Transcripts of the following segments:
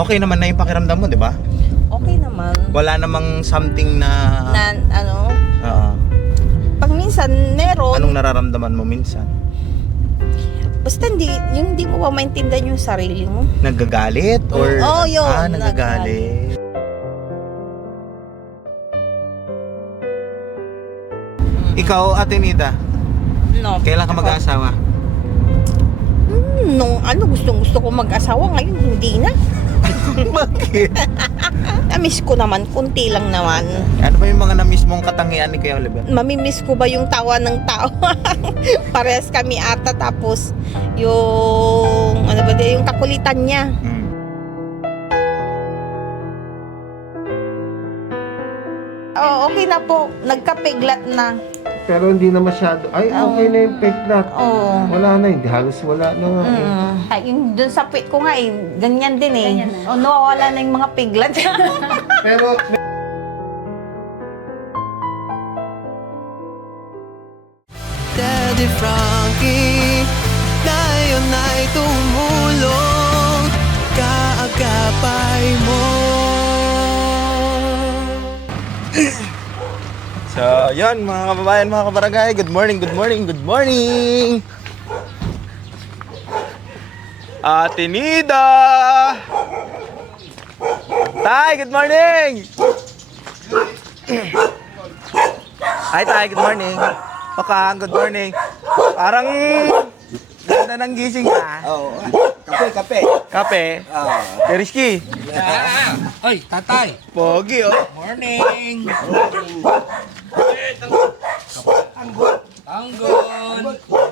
Okay naman na yung pakiramdam mo, di ba? Okay naman. Wala namang something na... Na, ano, Oo. pag minsan meron, Anong nararamdaman mo minsan? basta yung hindi mo ba maintindihan yung sarili mo. Nagagalit? Or... Oo, yun, Nagagalit. Ikaw, Ate Nita, No. kailan ka mag-aasawa? Nung gusto ko mag-asawa, ngayon hindi na. Bakit? Na-miss ko naman, kunti lang naman. Ano ba yung mga na-miss mong katangian ni Kuya Oliver? Mamimiss ko ba yung tawa ng tao? Parehas kami ata, tapos yung, yung kakulitan niya. Oh, okay na po, nagkapiglat na. Pero hindi na masyado. Ay, okay na yung peklat. Oo. Wala na, hindi halos wala na nga. Ay, yung dun sa pit ko nga ganyan din Oh, nawawala na yung mga piglat. Pero, Daddy Frankie, ngayon ay tumulong, kaagapay mo. So, yun mga kababayan, mga kabarangay. Good morning, good morning, good morning! Ate Nida! Tay, good morning! Hi, Tay, good morning. Pakang, good morning. Parang ganda ng gising ka. Oh, kape. Kape? Teriski? Ay, tatay. Pogi, oh. Morning. Tanggon.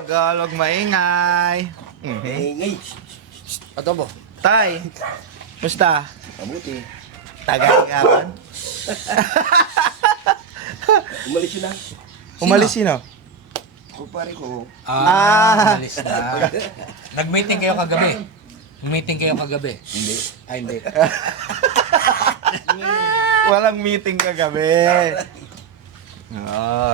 Galog maingay. Ngay. Adobo. Tay, musta? Mabuti. Tagay ka ba? Umalis yun na. Umalis sino? Kupare ko. Alis na. Nag-meeting kayo kagabi. Meeting kayo kagabi. Hindi. Ay, hindi. Walang meeting kagabi.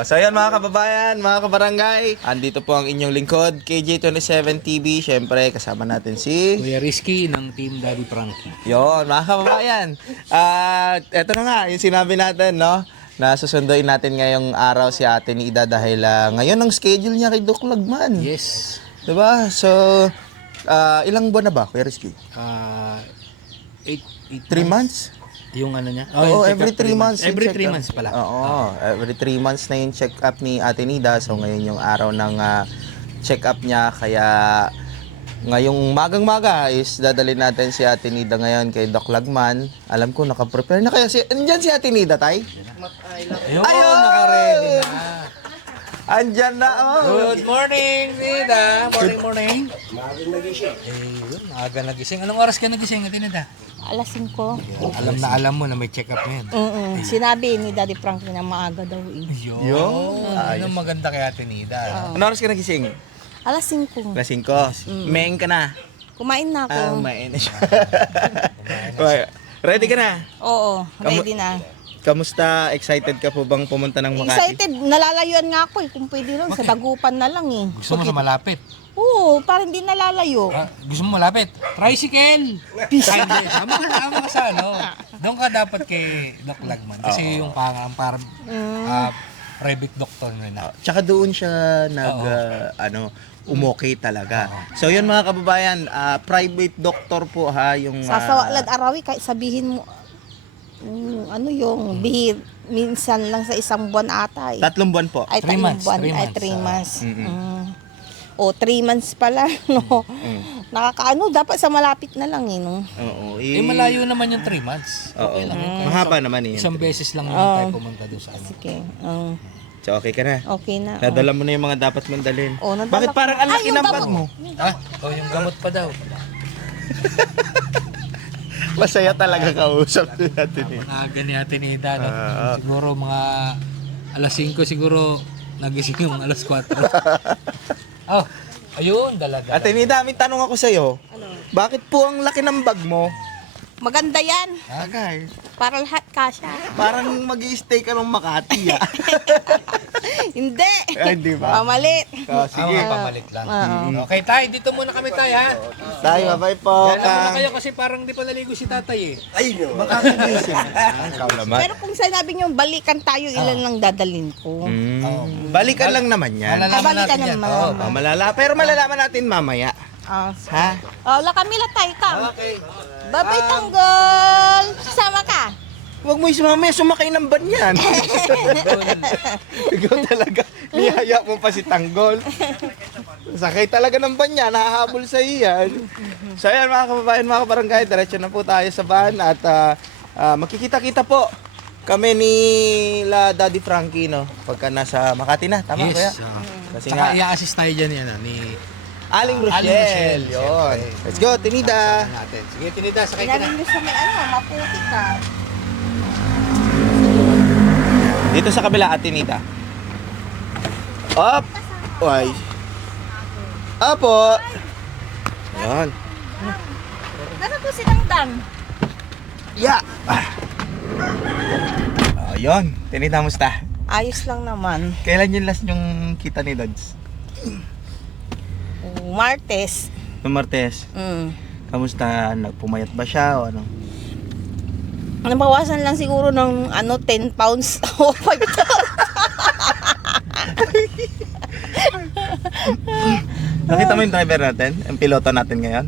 So yan mga kababayan, mga kabarangay. Andito po ang inyong lingkod, KJ27 TV. Siyempre, kasama natin si... Kuya Rizky ng Team Daddy Frankie. Yon, mga kababayan. At eto na nga, yung sinabi natin, no? Na susunduin natin ngayong araw si Ate Nida dahil ngayon ang schedule niya kay Doc Lagman. Yes. Diba? So, ilang buwan na ba, Kuya Rizky? 3 months? Yung ano niya? Oo, yung every 3 months. yung Every 3 check-up. months pala. Oo, every 3 months na yung check-up ni Ate Nida. So, ngayon yung araw ng check-up niya. Kaya, ngayong magang-maga is dadalhin natin si Ate Nida ngayon kay Doc Lagman. Alam ko, nakaprepare na kaya andyan si Ate Nida, Tay? Ayun, Ayun! naka-ready na. Andyan na, oh! Good morning, Nida. Morning. Maagang nagising. Ayun, maagang nagising. Anong oras ka nagising, Ate Nida? Alas 5. Alam mo na may check-up ngayon. Sinabi ni Daddy Frankie na maaga daw Yun. Anong maganda kay Ate Nida? Ano oras ka nagising? Alas 5. Alas 5. Meng ka na. Kumain na ako. Main na siya. Ready ka na? Oo, ready na. Kamusta? Excited ka po bang pumunta ng Makati? Excited, nalalayuan nga ako kung pwede lang, sa Dagupan na lang Gusto mo sa malapit? Oo, parang hindi nalalayo. Gusto mo malapit? Tricycle! Ay, hindi. Sama ka sa ano. Doon ka dapat kay Doc Lagman. Kasi yung parang private doctor na. Tsaka doon siya umokay talaga. So yun mga kababayan, private doctor po ha, yung... Sasawalad arawi, kahit sabihin mo, minsan lang sa isang buwan ata eh. 3 buwan po. Ay, 3 months, 3 months. O, 3 months pala, no? Dapat sa malapit na lang eh, no? Oo. Malayo naman yung 3 months. Oo. Mahaba naman eh. Isang beses lang naman tayo pumunta doon sa ano. Okay. So okay ka na? Okay na. Nadala mo na yung mga dapat mong dalhin. Nadala Bakit ko. parang ang laki yung ng gamot. bag mo? Yung gamot pa daw. Masaya talaga kausap natin eh. Maaga ni Ate Nida, no? Siguro mga alas 5 siguro nagising yung alas 4. Ayun, dalaga. Ate Nida, may tanong ako sa'yo. Bakit po ang laki ng bag mo? Maganda yan. Agay. Para lahat kasya. Parang mag-i-stay ka ng Makati ah. Hindi. Ay, di ba? Pamalit. Sige. Pamalit lang. Okay, tay, dito muna kami tay ha. Tayo, bye po. Yan muna kayo kasi parang di pa naligo si tatay eh. Baka kumisin. Ikaw naman. Pero kung sinabi niyo balikan tayo, ilan lang dadalhin ko. Balikan lang naman yan. Malalaman Balikan natin yan. naman. Oo. Oh, malala. Pero malalaman natin mamaya. Ha? La Camila tayo ka. Okay. Babay tanggol. Sama ka. Huwag mo isumamaya, sumakay ng van yan. Ikaw talaga, niyaya mo pa si Tanggol. Sakay talaga ng van yan, hahabol sa iyan. So ayan mga kababayan, mga kabarangay, diretso na po tayo sa van at makikita-kita po kami ni La Daddy Frankie, no? Pagka nasa Makati na, tama kuya? Yes. Kasi Saka nga, i-assist tayo dyan yan ni Aling Rochelle, yun. Let's go, Tinida. natin. Sige, Tinida, sakay ka na. Inanin mo sa may maputi ka. Dito sa kabila, Tinida. Up! Uy. Apo! Yan. Nasa po silang dam? Ya! Yun. Tinida, musta? Ayos lang naman. Kailan yung last yung kita ni Dads? Martes. Noong Martes. Kamusta? Nagpumayat ba siya o ano? Nabawasan lang siguro ng 10 pounds o 5 pounds. Nakita mo yung driver natin? Ang piloto natin ngayon?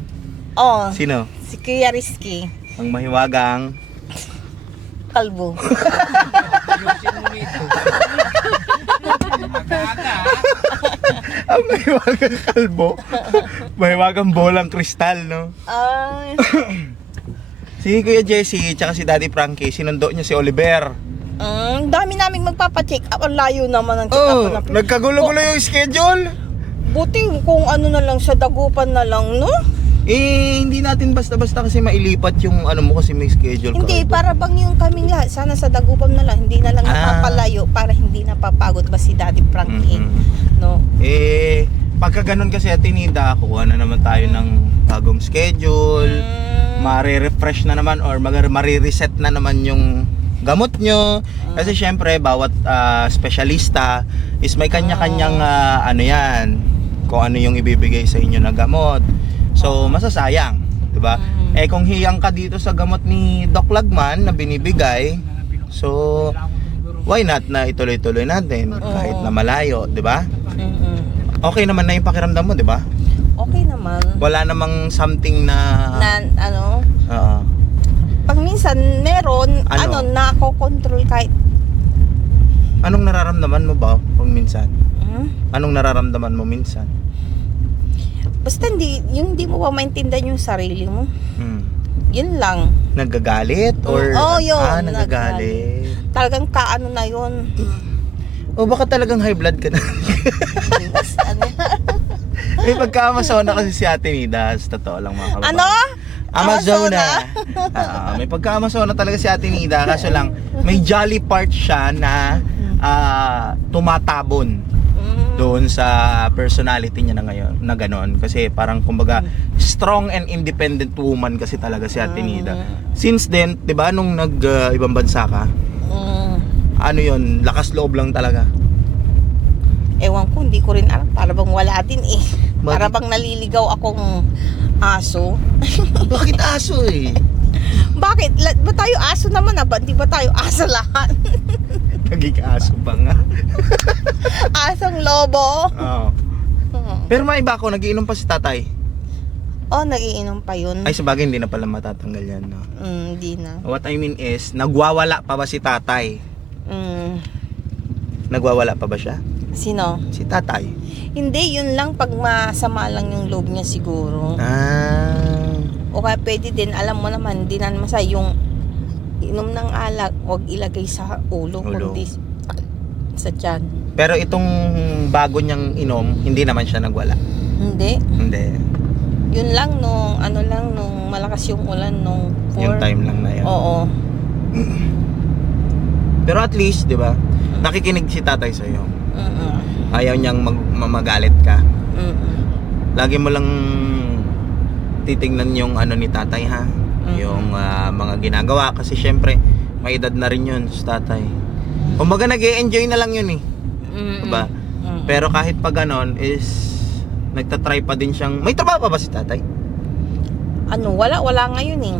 Oh, Sino? si Kuya Rizky. Ang mahiwagang... Kalbo. Ang mahiwagang kalbo. Mahiwagang bolang kristal, no? Ay, Si Kuya Jesse, tsaka si Daddy Frankie, sinundo niya si Oliver. dami naming magpapacheck up. Ang layo naman ang check Oh, up. nagkagulo-gulo yung schedule. Buti kung ano na lang, sa dagupan na lang, no? Eh, hindi natin basta-basta kasi mailipat yung ano mo kasi may schedule ka. Hindi, para bang yung kami nga, sana sa dagupan na lang, hindi na lang napapalayo para hindi napapagod ba si Daddy Frankie, no? Eh, pagka ganun kasi Tinida, kuha na naman tayo ng bagong schedule. Mare-refresh na naman or mare-reset na naman yung gamot nyo. Kasi syempre, bawat specialista is may kanya-kanyang ano yan, kung ano yung ibibigay sa inyo na gamot. So, masasayang, 'di ba? Eh kung hiyang ka dito sa gamot ni Doc Lagman na binibigay, so why not na ituloy-tuloy natin kahit na malayo, 'di ba? Okay naman na yung pakiramdam mo, 'di ba? Okay naman. Wala namang something na Oo. Pag minsan meron, Ano? nako-control kahit Anong nararamdaman mo ba kung minsan? Anong nararamdaman mo minsan? basta hindi mo ba maintindihan yung sarili mo. Yun lang. Nagagalit or yun. nagagalit. Talagang kaano na yun. O baka talagang high blood ka na. May pagka-Amazona kasi si Ate Nida, sa totoo lang mga kababayan. Ano? Amazona. May pagka-Amazona talaga si Ate Nida, kaso lang may jolly part siya na tumatabon doon sa personality niya na ngayon, na gano'n. Kasi parang kumbaga strong and independent woman kasi talaga si Ate Nida. Since then, 'di ba, nung ibang bansa ka, ano 'yon, lakas loob lang talaga. Ewan ko, hindi ko rin alam. Para bang wala din eh. Bakit? Para bang naliligaw akong aso. Bakit aso eh? Bakit? Ba tayo aso naman ba? Di ba tayo aso lahat? Naging aso ba nga? Asong lobo. Oo. Pero maiba ako, nagiinom pa si tatay. Oh, nagiinom pa yun. Ay, sabagay, hindi na pala matatanggal yan, no? Hindi na. What I mean is, nagwawala pa ba si tatay? Nagwawala pa ba siya? Sino? Si tatay. Hindi, yun lang pag masama lang yung loob niya siguro. O kaya pwede din, alam mo naman, hindi na naman sa yung inom ng alak, huwag ilagay sa ulo. Kundi sa tiyan. Pero itong bago niyang inom, hindi naman siya nagwala. Hindi. Hindi. Yun lang nung malakas yung ulan nung Yung time lang na yan. Oo. Pero at least, di ba, nakikinig si tatay sa'yo. Ayaw niyang magalit ka. Lagi mo lang titingnan yung ano ni tatay, ha? Yung mga ginagawa kasi syempre may edad na rin yun sa tatay. Kumbaga nag-e-enjoy na lang yun eh. Diba? Pero kahit pa ganon is nagtatry pa din siyang, may trabaho pa ba si tatay? Wala ngayon eh.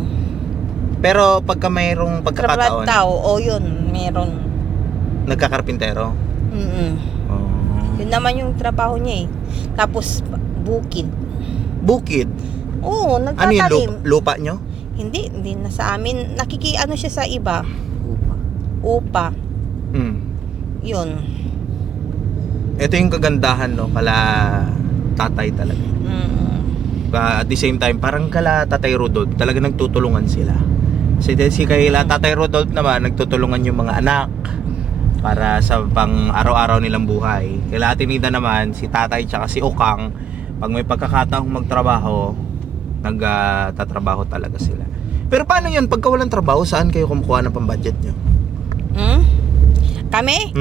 Pero pagka mayroong pagkakataon, Trabaho, yun, meron. nagkakarpintero. Oh. Yun naman yung trabaho niya eh. Tapos, bukid. Bukid. Oo, Ano yung nagtatanim. lupa nyo? Hindi na sa amin. Nakikiano siya sa iba. Upa. Yun. Ito yung kagandahan no, kala tatay talaga. At the same time, parang kala Tatay Rodolph, talaga nagtutulungan sila. Si kayla Tatay Rodolph naman, nagtutulungan yung mga anak para sa pang araw-araw nilang buhay. Kila Ate Nida naman, si tatay tsaka si Okang, pag may pagkakataong magtrabaho, nagtatrabaho talaga sila. Pero paano yun? Pagka walang trabaho, saan kayo kumukuha ng pambudget nyo? Kami?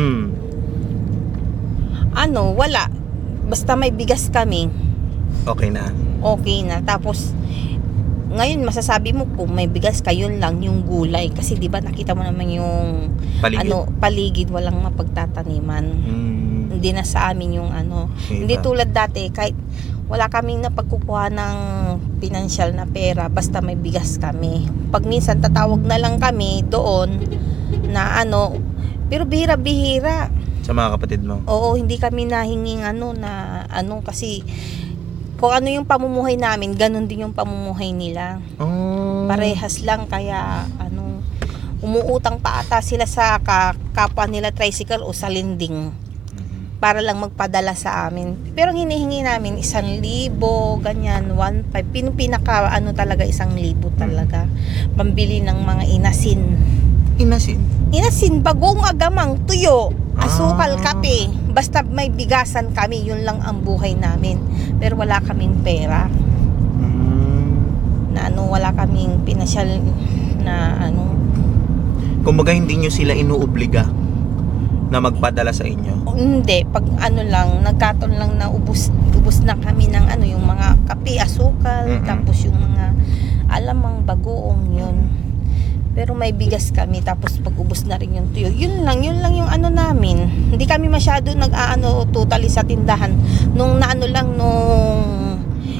Wala. Basta may bigas kami, Okay na. okay na. Tapos, ngayon masasabi mo kung may bigas kayo lang yung gulay. Kasi di ba nakita mo naman yung Paligid. paligid, walang mapagtataniman. Hindi na sa amin yung Hindi tulad dati, kahit wala kaming napagkukuha ng financial na pera, basta may bigas kami. Pag minsan tatawag na lang kami doon na pero bihira-bihira. Sa mga kapatid mo? Oo, hindi kami nahinging kasi kung ano yung pamumuhay namin, ganun din yung pamumuhay nila. Parehas lang, kaya umuutang pa ata sila sa kapwa nila tricycle o sa lending para lang magpadala sa amin. Pero ang hinihingi namin 1,000, ganyan, 1,500. Pinaka talaga 1,000 talaga. Pambili ng mga inasin. Inasin, bagong, agamang, tuyo, asukal, kape. Basta may bigasan kami, yun lang ang buhay namin. Pero wala kaming pera. Na wala kaming pinasyal na Kumbaga hindi nyo sila inuobliga na magpadala sa inyo? Hindi, pag lang, nagkaton lang na ubos na kami ng yung mga kape, asukal, tapos yung mga alamang, bagoong, yun. Pero may bigas kami, tapos pag ubos na rin yung tuyo, yun lang yung namin. Hindi kami masyado totally sa tindahan. Nung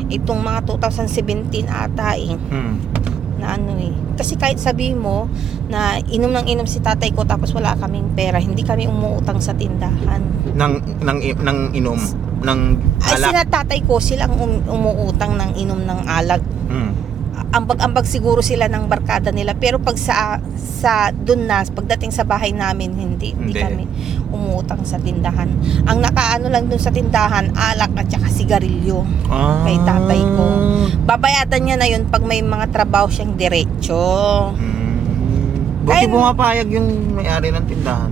itong mga 2017 ata Kasi kahit sabihin mo na inom si tatay ko tapos wala kaming pera, hindi kami umuutang sa tindahan. Nang inom? Ng Ay, alak? sila tatay ko, silang umuutang ng inom ng alak. Ambag-ambag siguro sila ng barkada nila, pero pag sa dun na pagdating sa bahay namin hindi kami umuutang sa tindahan. Ang lang dun sa tindahan, alak at saka sigarilyo kay tatay ko. Babayadan niya na yun pag may mga trabaho siyang diretso. Buti Ay, pumapayag yung may-ari ng tindahan.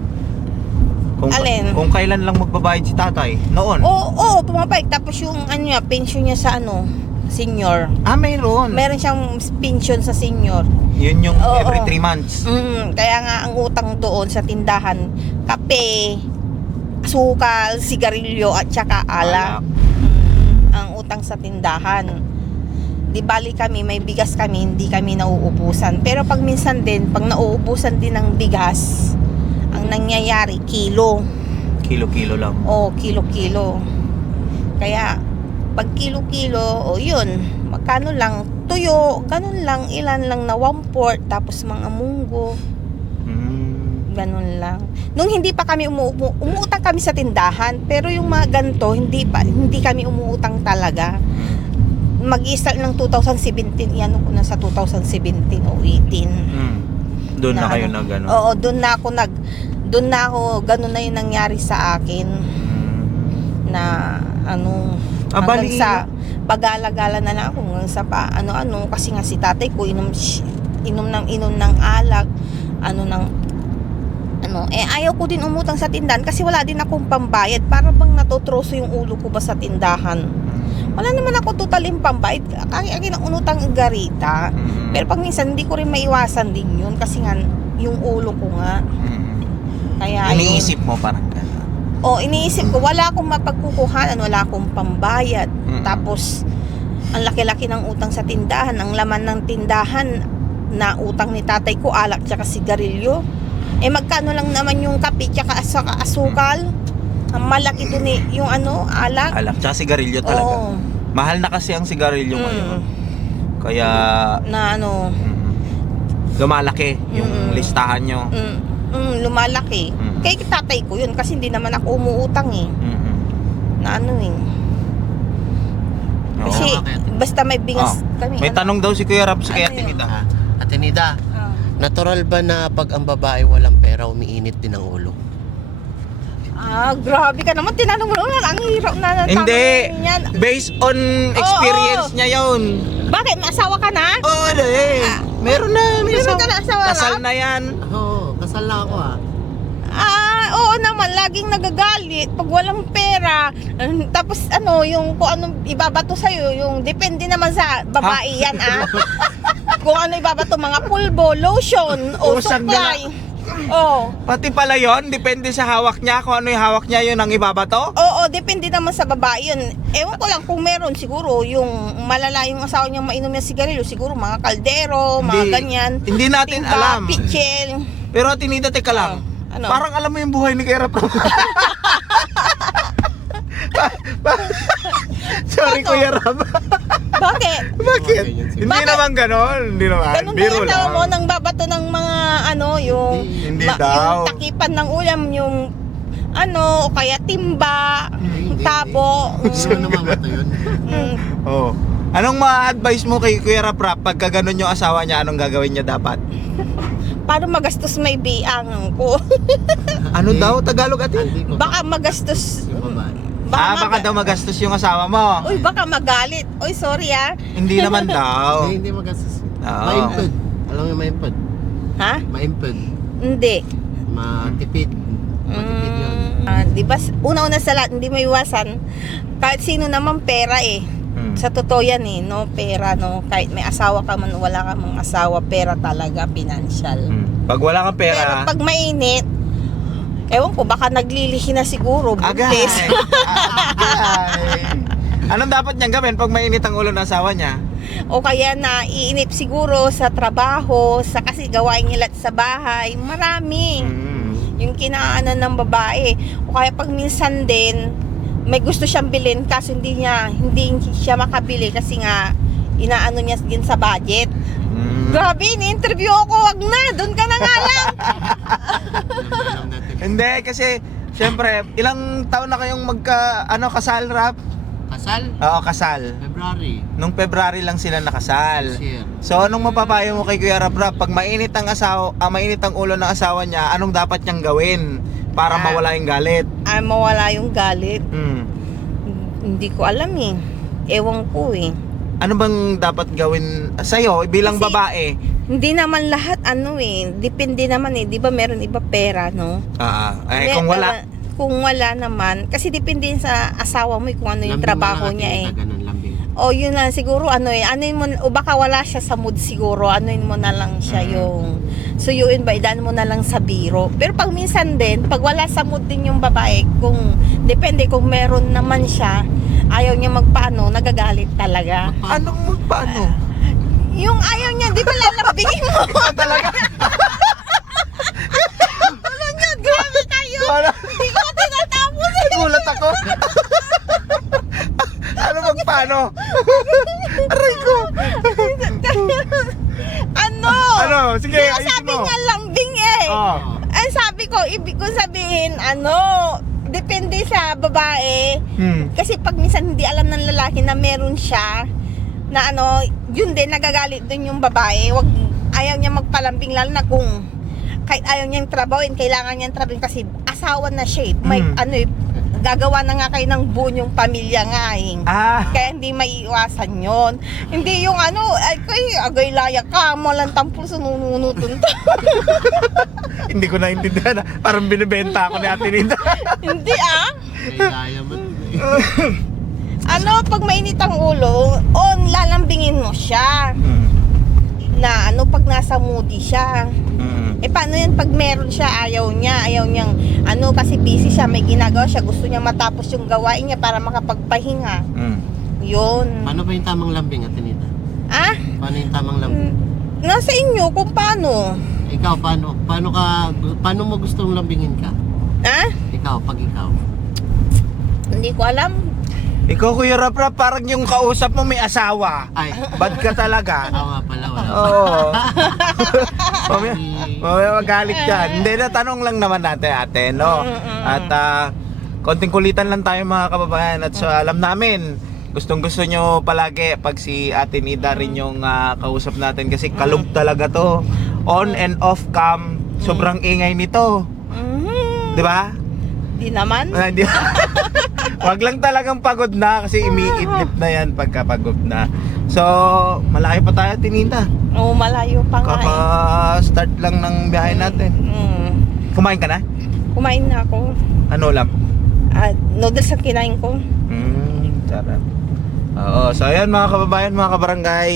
Alin? Kung kailan lang magbabayad si tatay noon. Oo, pumapayag. Tapos yung pension niya sa senior. Mayroon. Meron siyang pension sa senior. Yun yung Oo. every 3 months. Kaya nga ang utang doon sa tindahan, kape, asukal, sigarilyo at saka alak. Ang utang sa tindahan. Di bali kami, may bigas kami, hindi kami nauubusan. Pero pag minsan din, pag nauubusan din ng bigas, ang nangyayari, kilo. Kilo-kilo lang. Kilo-kilo. Kaya pag kilo-kilo, yun, magkano lang, tuyo, ganun lang, ilan lang na 1/4, tapos mga munggo, ganun lang. Nung hindi pa kami umuutang kami sa tindahan, pero yung mga ganito, hindi kami umuutang talaga. Mag-i-start ng 2017, yan ko na sa 2017 o 18. Doon na kayo na gano'n? Oo, doon na ako, ganun na yung nangyari sa akin. Na hanggang sa pag-alagala na lang ako hanggang sa kasi nga si tatay ko inom ng alak, ayaw ko din umutang sa tindahan kasi wala din akong pambayad, para bang natotroso yung ulo ko ba sa tindahan. Wala naman ako totaling pambayad, kaya unutang garita. Pero pag minsan hindi ko rin maiwasan din yun kasi nga yung ulo ko nga. Kaya iniisip mo parang gano'n? Iniisip ko, wala akong mapagkukuhanan, wala akong pambayad. Tapos, ang laki-laki ng utang sa tindahan, ang laman ng tindahan, na utang ni tatay ko, alak tsaka sigarilyo. Eh magkano lang naman yung kape tsaka asukal? Ang malaki doon yung alak. Alak, tsaka sigarilyo talaga. Oo. Mahal na kasi ang sigarilyo ngayon. Kaya, Na lumalaki yung listahan nyo. lumalaki. Kaya tatay ko yun kasi hindi naman ako umuutang eh. Na Kasi basta may bingas kami. May tanong daw si Kuya Rap sa kay Ano Ate yun? Nida. Ate Nida, natural ba na pag ang babae walang pera, umiinit din ang ulo? Grabe ka naman. Tinanong mo naman. Ang hirap na Hindi. tanong yan. Based on experience niya yun. Bakit? May asawa ka na? Oo, meron na. Meron ka na asawa, Kasal Rap? na yan. Oo, kasal na ako Oo naman, laging nagagalit pag walang pera. Tapos yung kung anong ibabato sa'yo, yung depende naman sa babae yan Kung ano ibabato, mga pulbo, lotion, o supply. Pati pala yon, depende sa hawak niya. Kung ano yung hawak niya, yun ang ibabato. Oo, depende naman sa babae yun. Ewan ko lang kung meron siguro yung malala yung asawa niyang mainom ng sigarilyo, siguro mga kaldero, mga ganyan. Hindi natin Timba, alam. pitchel. Pero Ate Nida, teka lang. Ano? Parang alam mo yung buhay ni Kuya Rap. Sorry, Ano? Kuya Rap. Bakit? Bakit? Hindi Bakit? naman ganon. Hindi naman. Ganun ba Biro yung lang. mo nang babato ng mga yung Hindi daw. yung takipan ng ulam, yung o kaya timba, tabo. Ano namamato yun? Oh. Anong ma-advise mo kay Kuya Rap pagka ganon yung asawa niya, anong gagawin niya dapat? Paano magastos may biang ko? Ano daw? Tagalog Ate? Baka magastos. Baka daw magastos yung asawa mo. Uy, baka magalit. Uy, sorry Hindi naman daw. Hindi magastos. Oo. Maimpod. Alam mo yung maimpod? Ha? Maimpod. Hindi. Matipid. Matipid yun. Di ba, una-una sa lahat, hindi may iwasan. Kahit sino naman pera Sa totoo yan no? Pera, no? Kahit may asawa ka man, wala ka mang asawa, pera talaga, financial. Pag wala kang Pero pera, pag mainit, ewan ko, baka naglilihi na siguro, agay. buntis. Agay. Anong dapat niyang gawin pag mainit ang ulo ng asawa niya? O kaya na iinip siguro sa trabaho, kasi gawain niya lahat sa bahay, marami. Yung kinaanan ng babae. O kaya pag minsan din, may gusto siyang bilhin kaso hindi siya makabili kasi nga inaano niya din sa budget. Grabe, ni-interview ako, wag na, doon ka na nga lang. Hindi, kasi syempre, ilang taon na kayong kasal, Rap? Kasal? Oo, kasal. February. Nung February lang sila nakasal. This year. So, anong mapapayo mo kay Kuya Rap? Pag mainit ang mainit ang ulo ng asawa niya, anong dapat niyang gawin para mawala yung galit? Mawala yung galit. Hmm. Hindi ko alam Ewan ko Ano bang dapat gawin sa'yo bilang Kasi, babae? Hindi naman lahat depende naman di ba meron iba pera, no? Kung wala. Kung wala naman, kasi depende sa asawa mo kung ano yung trabaho niya O yun na siguro anuin mo, o baka wala siya sa mood siguro, anuin mo na lang siya yung suyuin ba, idaan mo na lang sa biro. Pero pag minsan din, pag wala sa mood din yung babae, depende kung meron naman siya, ayaw niya magpaano, nagagalit talaga. Anong magpaano? Yung ayaw niya, di ba lalambingin mo? Talaga? Ano niya, grabe kayo. Hindi ko tinatapos Nagulat ako. Ano magpaano? Aray ko. Ano? Sige, Kaya ayusin sabi mo. nga lambing Oh. Ay sabi ko, ibig ko sabihin, depende sa babae. Kasi pag minsan hindi alam ng lalaki na meron siya, na yun din, nagagalit din yung babae. Ayaw niya magpalambing, lalo na kung kahit ayaw niyang trabawin, kailangan niyang trabawin kasi asawa na siya. May gagawa na nga kayo ng buo yung pamilya nga Kaya hindi maiiwasan yon. Hindi yung agay laya ka, malang tampul sununutun. Hindi ko naintindihan. Parang binibenta ako ni Ate Nida. Hindi Kaya mo. pag mainit ang ulo, lalambingin mo siya. Na pag nasa moody siya. Paano yan pag meron siya, ayaw niyang kasi busy siya, may ginagawa siya, gusto niya matapos yung gawain niya para makapagpahinga. Yun. Paano ba yung tamang lambing, Ate Nida? Paano yung tamang lambing? Nasa inyo kung paano. Ikaw, paano mo gustong lambingin ka? Ha? Ikaw, pag ikaw. Hindi ko alam. Ikaw, Kuya Rap, parang yung kausap mo may asawa. Ay, Bad ka talaga. ako nga pala, wala. Oo. Mamaya magalit yan. Hindi, na tanong lang naman natin, ate, no? At konting kulitan lang tayo mga kababayan. At so, alam namin, gustong-gusto nyo palagi pag si Ate Nida rin yung kausap natin. Kasi kalub talaga to. On and off cam, sobrang ingay nito. Di ba? Di naman. Hindi. Wag lang talagang pagod na kasi umiidlip na yan pagkapagod na. So, malaki pa tayo, Tinita. Oo, malayo pa nga eh. Kaka-start lang ng biyahe natin. Kumain ka na? Kumain na ako. Ano lang? Noodles ang kinain ko. Sarap. Oo, so ayan mga kababayan, mga kabarangay.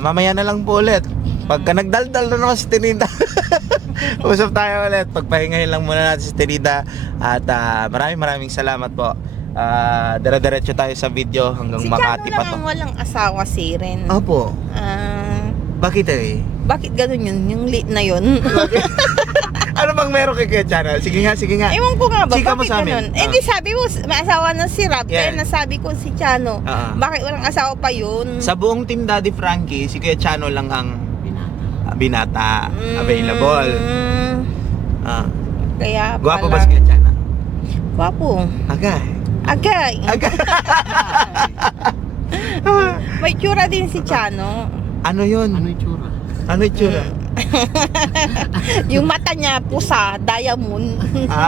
Mamaya na lang po ulit. Pagka nagdaldal na naman si Tinita. Usap tayo ulit. Pagpahingahin lang muna natin si Tinita. At maraming salamat po. Dire-diretso tayo sa video hanggang Si Makati Chano pa lang to. ang walang asawa si Ren. Opo. Bakit eh? Bakit ganun yun? Yung late na yun? Ano bang meron kay Kuya Chano? Sige nga. Ewan ko nga ba, Chika mo bakit sa amin. ganun? Eh di sabi mo, may asawa na si Rab. Yeah. Kaya nasabi ko si Chano. Bakit walang asawa pa yun? Sa buong team Daddy Frankie, si Kuya Chano lang ang Binata. binata available. Kaya Gwapo pala. ba si Kuya Chano? Gwapo. Agay. Agay. Agay. May tsura din si Chano. Ano yun? Ano yung tsura? Ano yung tsura? Yung mata niya, pusa, diamond.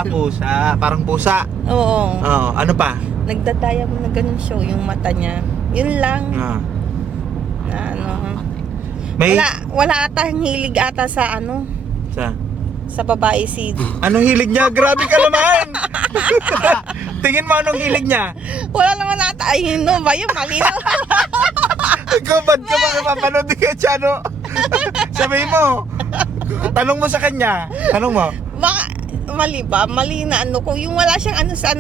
Pusa. Parang pusa. Oo. Oo. Ano pa? Nagda-diamond na ganun show yung mata niya. Yun lang. Ah. Na ano. May... Wala ata hilig ata sa ano, sa babae si... Anong hilig niya? Grabe ka naman! Tingin mo anong hilig niya? Wala naman ata. Ay, no ba yun? Malinaw. Ikaw, bad ka ba kapapanood ni Kuya Chano? Sabihin mo. Tanong mo sa kanya. Tanong mo. Baka, mali ba? Mali na ano ko. Yung wala siyang ano sa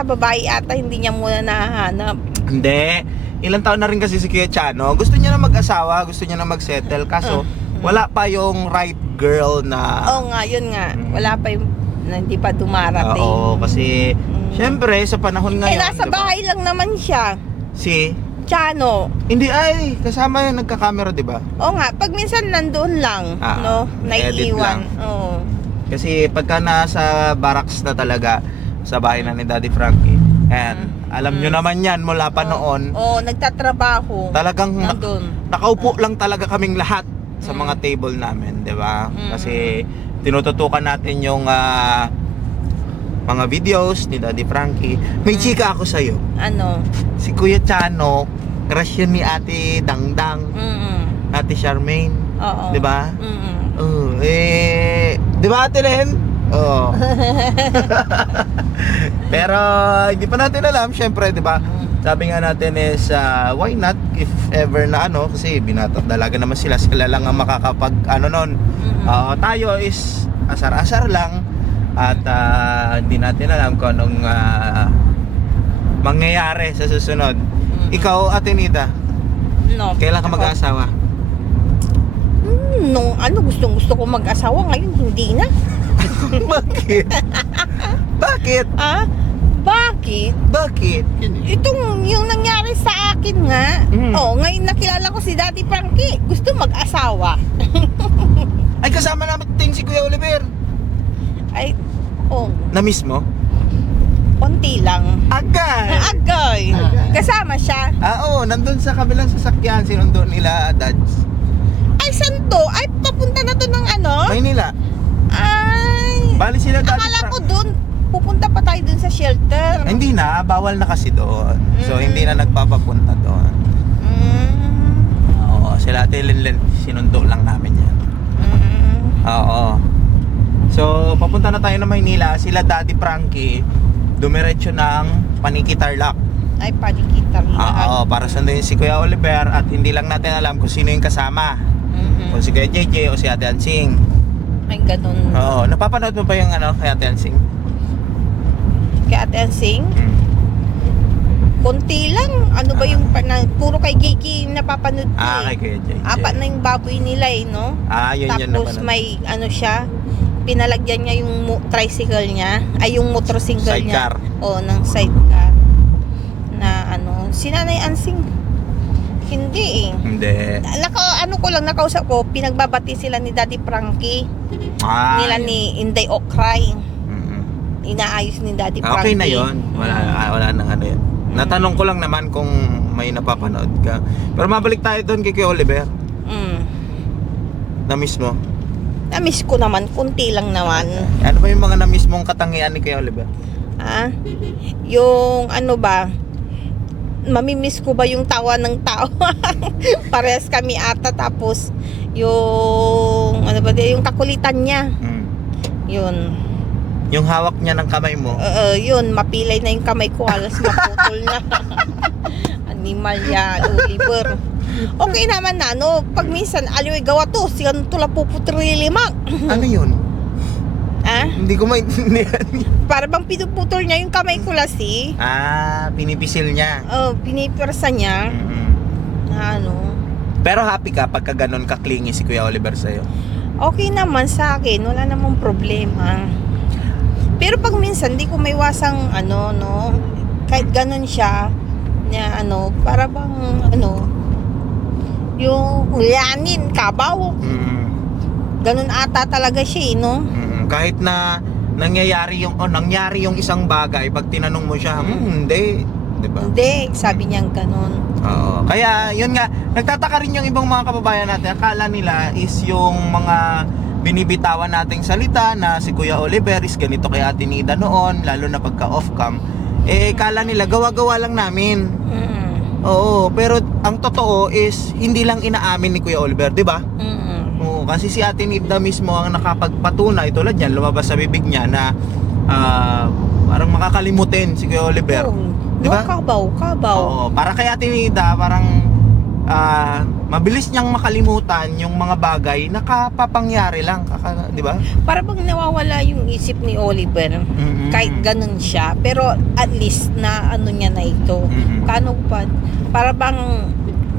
babae ata, hindi niya muna nahahanap. Hindi. Ilang taon na rin kasi si Kuya Chano. Gusto niya na mag-asawa, gusto niya na mag-settle. Kaso, wala pa yung right girl na... Oo nga, yun nga. Wala pa yung, hindi pa dumarating. Oo, kasi, syempre, sa panahon ngayon, nasa diba? bahay lang naman siya. Si... Chano. Hindi ay, kasama yung nagka-camera, di ba? Oo nga, pag minsan nandoon lang, no? edit lang. Naiiwan. Oo. Kasi pagka nasa barracks na talaga, sa bahay na ni Daddy Frankie, and alam nyo naman yan mula pa noon, Oo, nagtatrabaho. talagang Nandun. nakaupo lang talaga kaming lahat sa mga table namin, di ba? Kasi tinututukan natin yung mga videos ni Daddy Frankie. May chika ako sa'yo. Ano? Si Kuya Chano, crush yun ni Ate Dangdang, Ate Charmaine, Oo. di ba? Di ba Ate Len? Oo. Pero hindi pa natin alam, syempre, di ba? Sabi nga natin is why not if ever na ano, kasi binata dalaga naman sila lang ang makakapag ano nun. Tayo is asar-asar lang at hindi natin alam kung anong mangyayari sa susunod. Ikaw, Ate Nida, No. kailan ka mag-aasawa? Nung ano, gustong-gusto ko mag-asawa, ngayon hindi na. Bakit? Bakit? Bakit? Bakit? Itong yung nangyari sa akin nga. Ngayon nakilala ko si Daddy Frankie. Gusto mag-asawa. Ay, kasama namin din si Kuya Oliver. Ay, Na-miss mo? konti lang. Agay! Agay. Kasama siya. Oo, nandun sa kabilang sasakyan, sinundo nila, Dads. Ay, santo. Ay, papunta na to ng ano? Maynila. Ay, Bali sila Daddy akala ko Frank. dun. Pupunta pa tayo dun sa shelter. Hindi na, bawal na kasi doon. So, hindi na nagpapapunta doon. Oo, sila Ate Linlen, sinundo lang namin yan. Oo. So, papunta na tayo ng Maynila. Sila Daddy Frankie, dumiretso ng Panikitarlac. Ay, panikita Oo, para sunduin si Kuya Oliver at hindi lang natin alam kung sino yung kasama. Kung si Kuya JJ o si Ate Ansing. Ay, ganun. Oo, napapanood mo ba yung ano kay Ate Ansing? Kay Ate Ansing? konti lang. Ano ba yung puro kay Gigi yung napapanood ko Kay eh. Kuya JJ. Apat na yung baboy nila eh, no? Yun Tapos naman. may ano siya, pinalagyan niya yung tricycle niya, ay yung motorcycle Sidecar. niya. Oo, ng sidecar. Na ano, si Nanay Ansing. Hindi eh. Hindi. Nakausap ko, pinagbabati sila ni Daddy Frankie. Nila ni Inday Okray. Inaayos ni Daddy Frankie. Okay na yon. Wala nang ano yun. Natanong ko lang naman kung may napapanood ka. Pero mabalik tayo doon kay Kuya Oliver. Na-miss mo? Na-miss ko naman, kunti lang naman. Ano ba yung mga na-miss mong katangian ni Kuya Oliver? Yung ano ba, mamimiss ko ba yung tawa ng tao? Parehas kami ata. Tapos yung ano ba, yung kakulitan niya. Yun. Yung hawak niya ng kamay mo. Yun, mapilay na yung kamay ko, halos maputol na. Animal yan, Oliver. Okay naman na, no? Pag minsan, aliway gawa to, siya tula puputrilimak. Ano yun? Hindi ko maintindihan. Para bang pinuputol niya yung kamay ko lasi. Pinipisil niya. Pinipirsa niya. Na ano. Pero happy ka pagka ganun ka-clingy si Kuya Oliver sa'yo? Okay naman sa akin, wala namang problema. Pero pag minsan, di ko may wasang ano, no? Kahit ganun siya, na ano, para bang ano, yung yanin, kabaw. Ganun ata talaga siya, no? Kahit na nangyari yung isang bagay, pag tinanong mo siya, hindi, 'di ba? Hindi, sabi niya ganun. Oo. Kaya yun nga, nagtataka rin yung ibang mga kababayan natin, akala nila is yung mga binibitawan nating salita na si Kuya Oliver is ganito kay Ate Nida noon, lalo na pagka off-cam, kala nila gawa-gawa lang namin. Oo, pero ang totoo is hindi lang inaamin ni Kuya Oliver, 'di ba? Oo, kasi si Ate Nida mismo ang nakapagpatunay, tulad niyan, lumabas sa bibig niya na parang makakalimutin si Kuya Oliver. Di ba? Kabaw. Oo, para kay Ate Nida, parang mabilis niyang makalimutan yung mga bagay na kapapangyari lang, di ba? Para bang nawawala yung isip ni Oliver. Kahit ganun siya, pero at least na ano niya na ito. Kano pa, para bang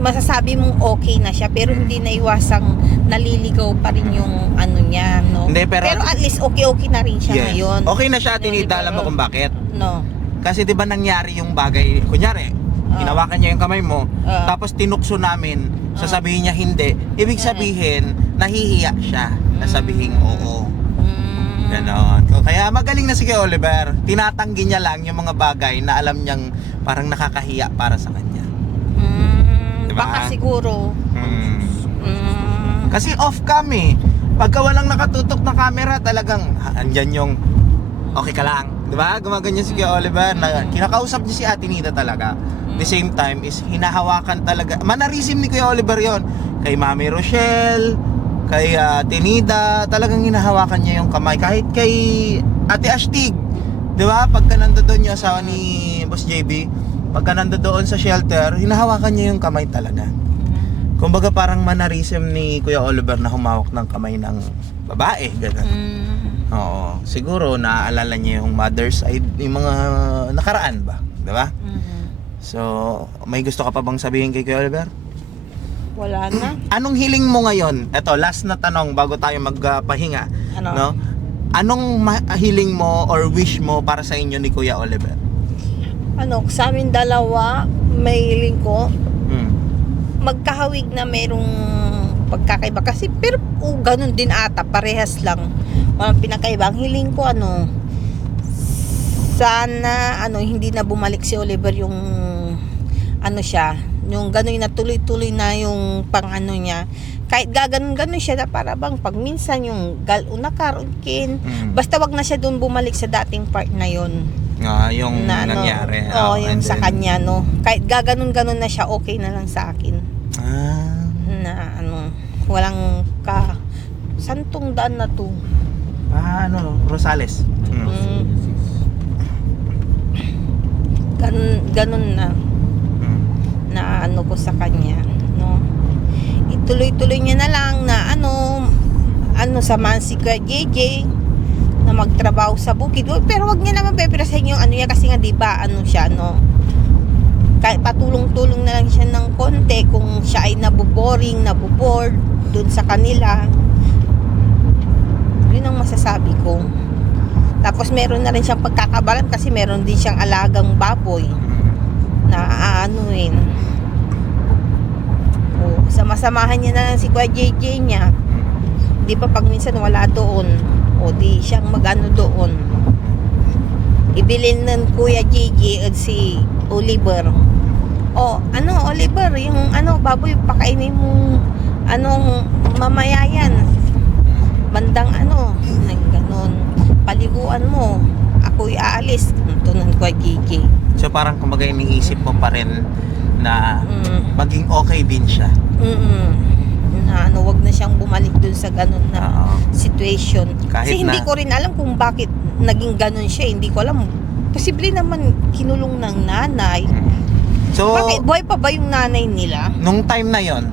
masasabi mong okay na siya, pero hindi na iwasang naliligaw pa rin yung ano niya, no? Hindi, pero at least okay na rin siya ngayon. Okay na siya, Ate Nida, alam mo kung bakit? No. Kasi 'di ba nangyari yung bagay, kunyari, hinawakan niya yung kamay mo, tapos tinukso namin, sasabihin niya hindi, ibig sabihin nahihiya siya, nasabihin oo. Ganon. Kaya magaling na si Kuya Oliver, tinatanggi niya lang yung mga bagay na alam niyang parang nakakahiya para sa kanya. Diba? Baka siguro. Kasi off-cam eh. Pagka walang nakatutok na camera, talagang andyan yung okay ka lang. Diba? Gumaganyan si Kuya Oliver na kinakausap niya si Ate Nida talaga. The same time is hinahawakan talaga. Manarisim ni Kuya Oliver yon. Kay Mami Rochelle, kay Ate Nida, talagang hinahawakan niya yung kamay. Kahit kay Ate Ashtig, diba? Pagka nandoon yung asawa ni Boss JB, pagka nandoon sa shelter, hinahawakan niya yung kamay talaga. Kumbaga parang manarisim ni Kuya Oliver na humawak ng kamay ng babae, gano'n. Oo, siguro naaalala niya yung mother's side, yung mga nakaraan ba, 'di ba? So, may gusto ka pa bang sabihin kay Kuya Oliver? Wala na. Anong hiling mo ngayon? Eto, last na tanong bago tayo magpahinga, Ano? no? Anong hiling mo or wish mo para sa inyo ni Kuya Oliver? Ano, sa amin dalawa, may hiling ko, magkahawig na merong pagkakaiba kasi pero ganun din ata, parehas lang, walang pinakaiba. Ang hiling ko ano, sana ano hindi na bumalik si Oliver yung ano siya, yung gano'n na tuloy-tuloy na yung pang ano niya, kahit gaganon-ganon siya na para bang pag minsan yung galuna karunkin, basta wag na siya doon bumalik sa dating part na yon. Yung Na, nangyari. yung sa kanya, no. Kahit gaganon-ganon na siya, okay na lang sa akin. Na ano, walang santong daan na to. Rosales. Ganun na. Na ano ko sa kanya, no. Ituloy-tuloy niya na lang na ano samahan si Kuya JJ na magtrabaho sa bukid. Pero wag niya naman peperasin yung ano niya kasi nga 'di ba ano siya, no. kahit patulong-tulong na lang siya ng konti kung siya ay naboboring, nabobored dun sa kanila. Yun ang masasabi ko. Tapos meron na rin siyang pagkakabalan kasi meron din siyang alagang baboy na aanuin. O, sama-samahan niya na lang si Kuya JJ niya. Di ba pag minsan wala doon, o di siyang mag-ano doon. Ibilin ng Kuya JJ at si Oliver. O, Oliver, yung baboy, pakainin mo, mamaya yan. Bandang ganun. Paliguan mo. Ako'y aalis. Ito ng Kuya JJ. So parang kumbaga iniisip mo pa rin na maging okay din siya. Na wag na siyang bumalik dun sa ganun na Oo. situation. Kahit Kasi hindi na- ko rin alam kung bakit naging ganun siya. Hindi ko alam. Posible naman kinulong ng nanay. So, Bakit? Buhay pa ba yung nanay nila? nung time na yon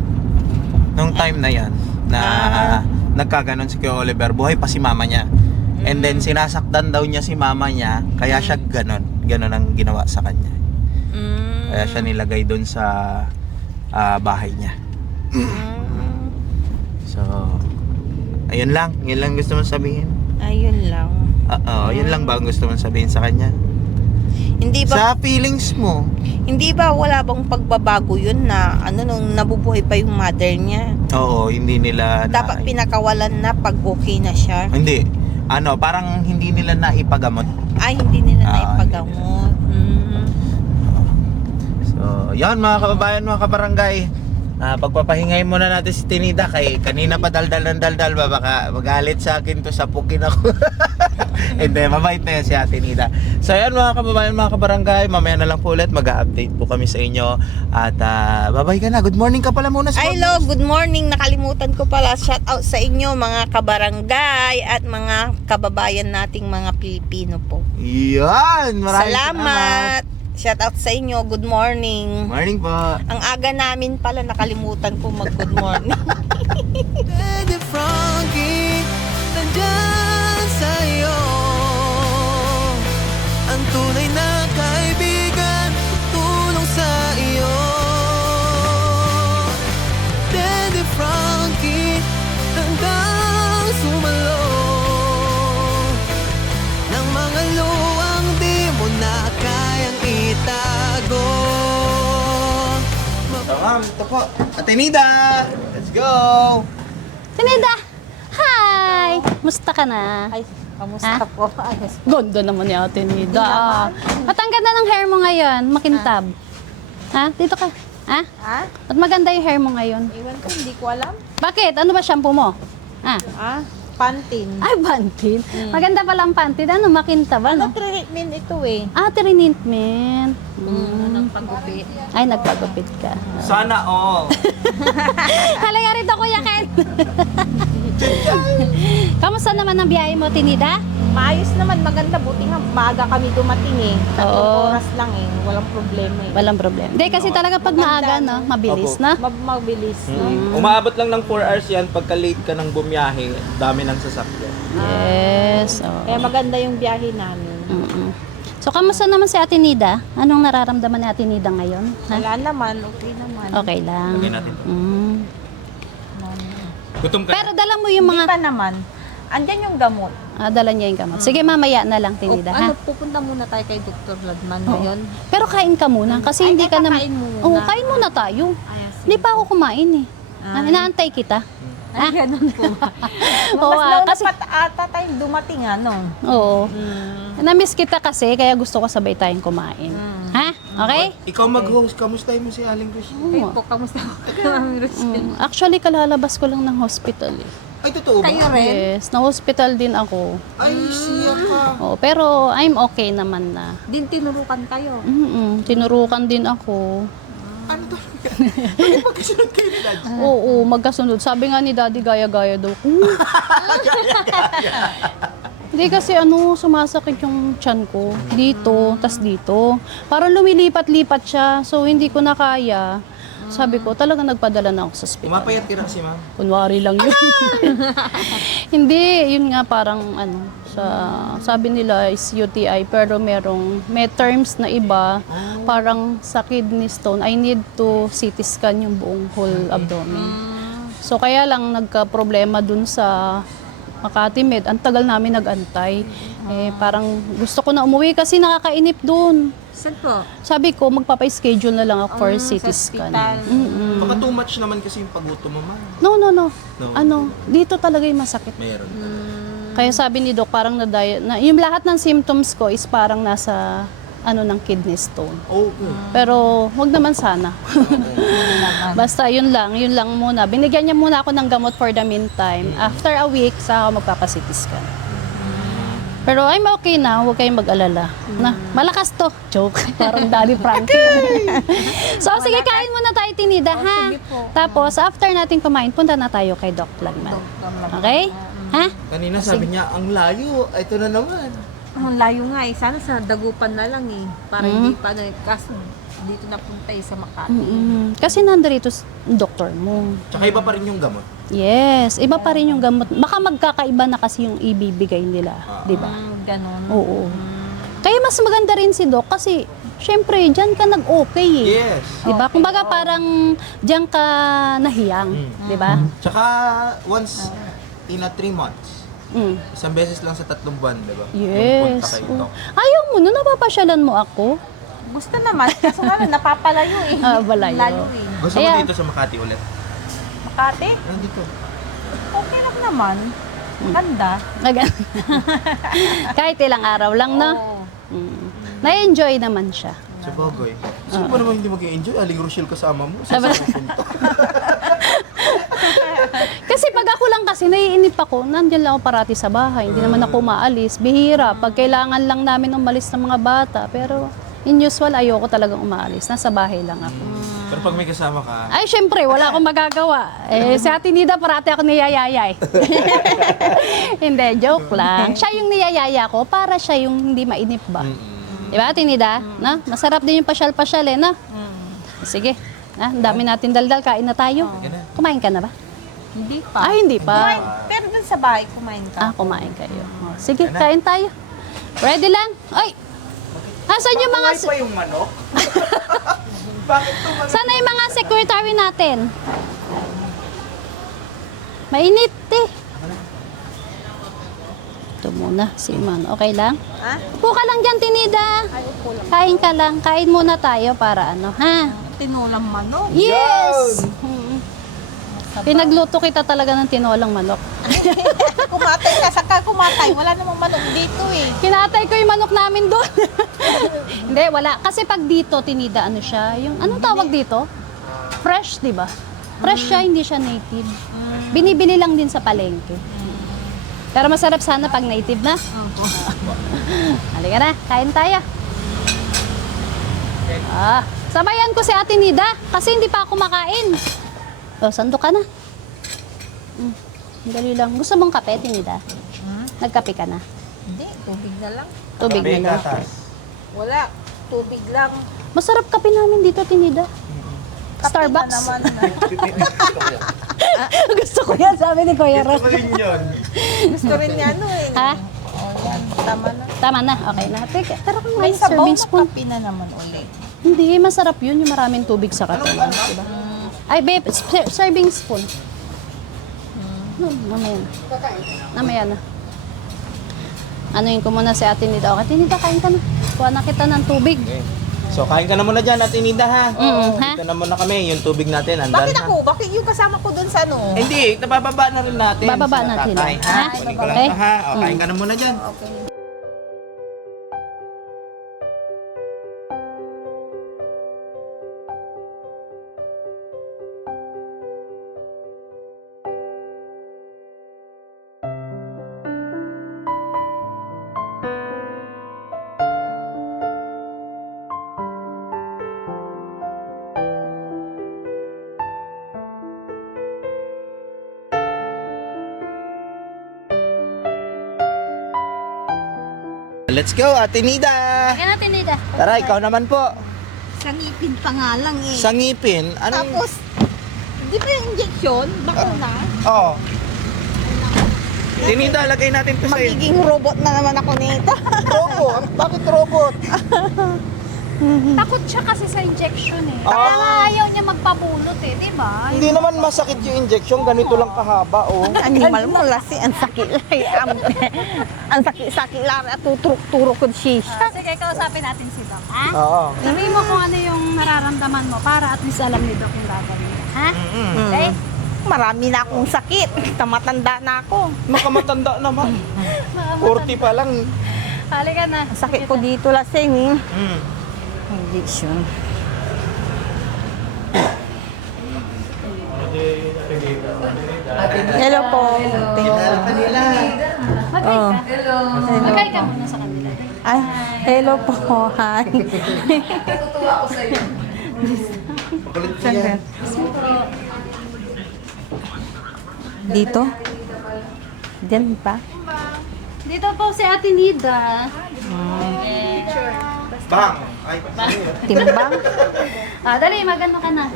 na nagkaganon si Kuya Oliver, buhay pa si mama niya. And then sinasaktan daw niya si mama niya, kaya siya ganon ang ginawa sa kanya. Kaya siya nilagay doon sa bahay niya. So, ayun lang gusto mong sabihin. Ayun lang. Yun lang ba ang gusto mong sabihin sa kanya? Hindi ba Sa feelings mo. hindi ba wala bang pagbabago yun na nung nabubuhay pa yung mother niya? Oo, hindi nila Dapat pinakawalan na pag okay na siya. Hindi. Parang hindi nila naipagamot. Ay, hindi nila Ah, naipagamot. So, yan mga kababayan, mga kabarangay. Pagpapahingay muna natin si Tinida kay kanina pa daldal ba, baka magalit sa akin to, sapukin ako. Hindi, mabait na yan si Ate Nida. So yan mga kababayan, mga kabarangay, mamaya na lang po ulit mag-update po kami sa inyo. At bye-bye ka na. Good morning ka pala muna sa Hello, good morning. Nakalimutan ko pala. Shout out sa inyo mga kabarangay at mga kababayan nating mga Pilipino po. Yan, maraming Salamat. Shout out sa inyo. Good morning. Morning po. Ang aga namin pala, nakalimutan ko mag good morning. Daddy Frankie, nandyan sa'yo. Ang tunay na kaibigan, tulong sa iyo. Daddy Frankie, handang sumalo ng mga luwang di mo na kayang itago. So ito po. Ate Nida, let's go. Tinida! Hi! Musta ka na? Ay, kamusta po? Ayos. Ganda naman ni Ate Nida. At ang ganda ng hair mo ngayon, makintab. Ha? Dito ka. Ha? Ha? At maganda yung hair mo ngayon. Iwan ko, hindi ko alam. Bakit? Ano ba shampoo mo? Ha? Pantin. Ay, pantin. Maganda pala ang pantin. Ano, makintab, ano? Treatment ito eh. Treatment. Pagupit. Ay, nagpagupit ka. Sana all. Halika rito, Kuya Ken. Kamusta naman ang biyahe mo, Tinida? Maayos naman, maganda. Buti nga, maaga kami dumating eh. 3 Oo. oras lang eh. Walang problema eh. Walang problema. Hindi, kasi talaga pag maaga, no? Mabilis, Opo. na? Mabilis. Umaabot lang ng 4 hours yan. Pagka late ka ng bumiyahe, dami ng sasakyan. Yes. Kaya maganda yung biyahe namin. So, kamusta naman si Ate Nida? Anong nararamdaman ni Ate Nida ngayon? Ha? Wala naman, okay naman. Okay lang. Lagyan natin. Gutom ka. Pero dala mo yung Hindi mga... pa naman. Andyan yung gamot. dala niya yung gamot. Sige, mamaya na lang, Tinida, ha? Pupunta muna tayo kay Dr. Ladman Oo. ngayon. Pero kain ka muna, kasi Ay, hindi ka naman... kakain muna. Oo, kain muna tayo. Hindi pa ako kumain, eh. Inaantay kita. Ay, ganun po. Oo, Mas nauna kasi- pa ata tayo dumating, ano? Oo. Na-miss kita kasi, kaya gusto ko sabay tayong kumain. Ha? Okay? Ikaw mag-host, kamustahin mo si Aling Chris? Kayo po, kamusta po kami, Rochelle? Actually, kalalabas ko lang ng hospital, eh. Ay, totoo ba? Kayo rin? Yes, na-hospital din ako. Ay, siya ka. Oo, pero I'm okay naman na. Din tinurukan kayo. Tinurukan din ako. Ano to? Bakit magkasunod kayo ni Dad? Oo, magkasunod. Sabi nga ni Daddy, gaya-gaya daw. Hindi kasi sumasakit yung tiyan ko. Dito, tas dito. Parang lumilipat-lipat siya. So, hindi ko na kaya. Sabi ko, talaga nagpadala na ako sa ospital. Umapayat ka na kasi, ma'am. Kunwari lang yun. Hindi, yun nga parang sabi nila is UTI pero may terms na iba, parang sa kidney stone, I need to CT scan yung buong whole abdomen. So kaya lang nagka-problema dun sa Makati Med, ang tagal namin nag-antay. Parang gusto ko na umuwi kasi nakakainip dun. Saan po? Sabi ko, magpapa-schedule na lang ako for CT sa scan. ospital. Baka too much naman kasi yung paggutom mo, ma'am. No. No. Dito talaga yung masakit. Mayroon. Kaya sabi ni Doc, parang yung lahat ng symptoms ko is parang nasa ng kidney stone. Okay. Pero wag naman sana. Basta yun lang muna. Binigyan niya muna ako ng gamot for the meantime. After a week, sa ako magpapa-CT scan. Pero I'm okay na, huwag kayong mag-alala. Na, malakas to. Joke. Parang Daddy Frankie. So, sige, kain muna tayo, Tinida, ha? sige po. Tapos, after natin kumain, punta na tayo kay Doc Lagman. Okay? Ha? Kanina sabi niya, ang layo. Ito na naman. Ang layo nga eh. Sana sa Dagupan na lang eh. Para hindi pa kaso dito napunta sa Makati. Kasi nandito doktor mo. Tsaka iba pa rin yung gamot. Yes, iba pa rin yung gamot. Baka magkakaiba na kasi yung ibibigay nila, di ba? Ganon. Oo. Kaya mas maganda rin si Doc kasi syempre diyan ka nag-okay eh. Yes. Di ba? Kumbaga parang diyan ka nahiyang, di ba? Tsaka once in a 3 months. Isang beses lang sa 3 buwan, di ba? Yung punta Yes. kayo Oo. doc. Ayaw mo, no? Napapasyalan mo ako. Gusto naman. Kaso nga lang, napapalayo eh. Balayo. Layo eh. Gusto mo Ayan. dito sa Makati ulit? Makati? Nandito. Okay lang naman. Ganda. Kahit ilang araw lang, no? Oo. Na-enjoy naman siya. Sa Bagoy. Sino ba naman hindi mag-i-enjoy? Aling Rochelle kasama mo. Sa Aba. pupunta. Kasi pag ako lang kasi, naiinip ako, nandiyan lang ako parati sa bahay. Hindi naman ako umaalis. Bihira. Pag kailangan lang namin umalis ng mga bata. Pero in usual, ayoko talagang umaalis. Nasa bahay lang ako. Pero pag may kasama ka, Ay, syempre, wala akong magagawa. Si Ate Nida, parati ako niyayayay. Hindi, joke lang. Siya yung niyayaya ko para siya yung hindi mainip ba? Di ba, Ate Nida? Na? Masarap din yung pasyal-pasyal eh, na? Sige. Ang dami natin daldal, kain na tayo. Kumain ka na ba? Hindi pa. Ah, hindi pa. Pero dun sa bahay, kumain ka. Kumain kayo. Sige, kain tayo. Ready lang? Ay! Asan yung mga... pa yung manok? Sana yung mga secretary natin? Mainit eh. Ito muna, si Man. Okay lang? Ha? Upo ka lang dyan, Tinida. Ay, upo lang. Kain ka lang. Kain muna tayo para ha? Tinulang manok. Yes! Pinagluto kita talaga ng tinolang manok. Kumatay ka. Saka kumatay. Wala namang manok dito eh. Kinatay ko yung manok namin doon. Hindi, wala. Kasi pag dito, Tinida, ano siya? Yung, anong tawag dito? Fresh, di ba? Fresh siya, hindi siya native. Binibili lang din sa palengke. Pero masarap sana pag native na. Halika na, kain tayo. Sabayan ko si Ate Nida kasi hindi pa ako makain. Sando ka na. Dali lang. Gusto mong kape, Tinida? Nagkape ka na? Hindi, tubig na lang. Tubig na lang. Wala, tubig lang. Masarap kape namin dito, Tinida. Kape Starbucks. na naman. Gusto ko yan, sabi ni Kuya Ron. Gusto rin niya ano eh. Ha? Yan, tama na. Tama na, okay na. Teka, pero kung May may sabaw serving na spoon. kape na naman ulit. Hindi, masarap yun, yung maraming tubig sa kape. Diba? Ay, babe, serving spoon. Mamaya na. Mamaya na. Anuin ko muna si Ate Nida. Ate Nida, kain ka na. Kuha na kita ng tubig. Okay. So, kain ka na muna dyan, Ate Nida, ha? Ha? Dito na muna kami, yung tubig natin, andan, Bakit ha? ako? Bakit yung kasama ko dun sa ano? Hindi, nabababa na rin natin. Bababa sila natin. tatay, ha? Ha? Kunin ko lang Okay. ito, ha? O, kain ka na muna dyan. Okay. Let's go, Ate Nida! Kaya natin, Nida. Tara, ikaw naman po. Sa ngipin pa nga lang eh. Sa ngipin, ano? Tapos, di ba yung injection? Bakuna? Oo. Tinida, lagay natin to sa'yo. Magiging robot na naman ako nito. Robot? Bakit robot? Takot siya kasi sa injection eh. Ah. Kaya nga ayaw niya magpabulot eh, di ba? Hindi naman masakit yung injection, ganito lang kahaba, oh. Animal mo lasi, ang sakit lang. Ang sakit lang at tuturok-turok ko siya. Sige, kausapin natin si Doc, ha? Oo. Sabihin mo kung ano yung nararamdaman mo para at least alam ni Doc yung gagawin niya, ha? Okay? Marami na akong sakit. Tamatanda na ako. Makamatanda naman. 40 pa lang. Halika na. Ang sakit ko dito lasing. Mm. Injection. Hello po. Magay ka. Magay ka muna sa kanila. Ay, hello po. Hi. Dito? Diyan pa? Dito po si Ate Nida. Bang! Ay, Timbang? Dali, magano ka na.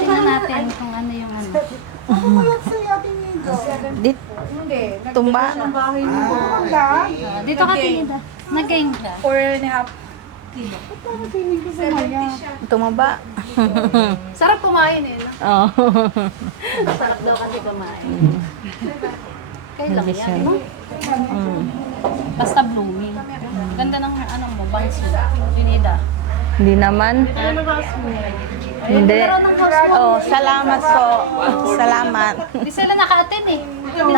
Tingnan natin kung ano yung ano. Dito? Tumba? Dito ka, Ate Nida. Nag-gain ka. 4.5 kilo. Tumaba? Sarap kumain eh. No? Oo. Sarap daw kasi kumain. Kailan yan? No? Basta blooming. Ganda ng ano mo, bangs mo. Pinida. Hindi naman. Hindi. Meron ng house mo. Oh, salamat po. Salamat. Di sila naka-attend eh. Ang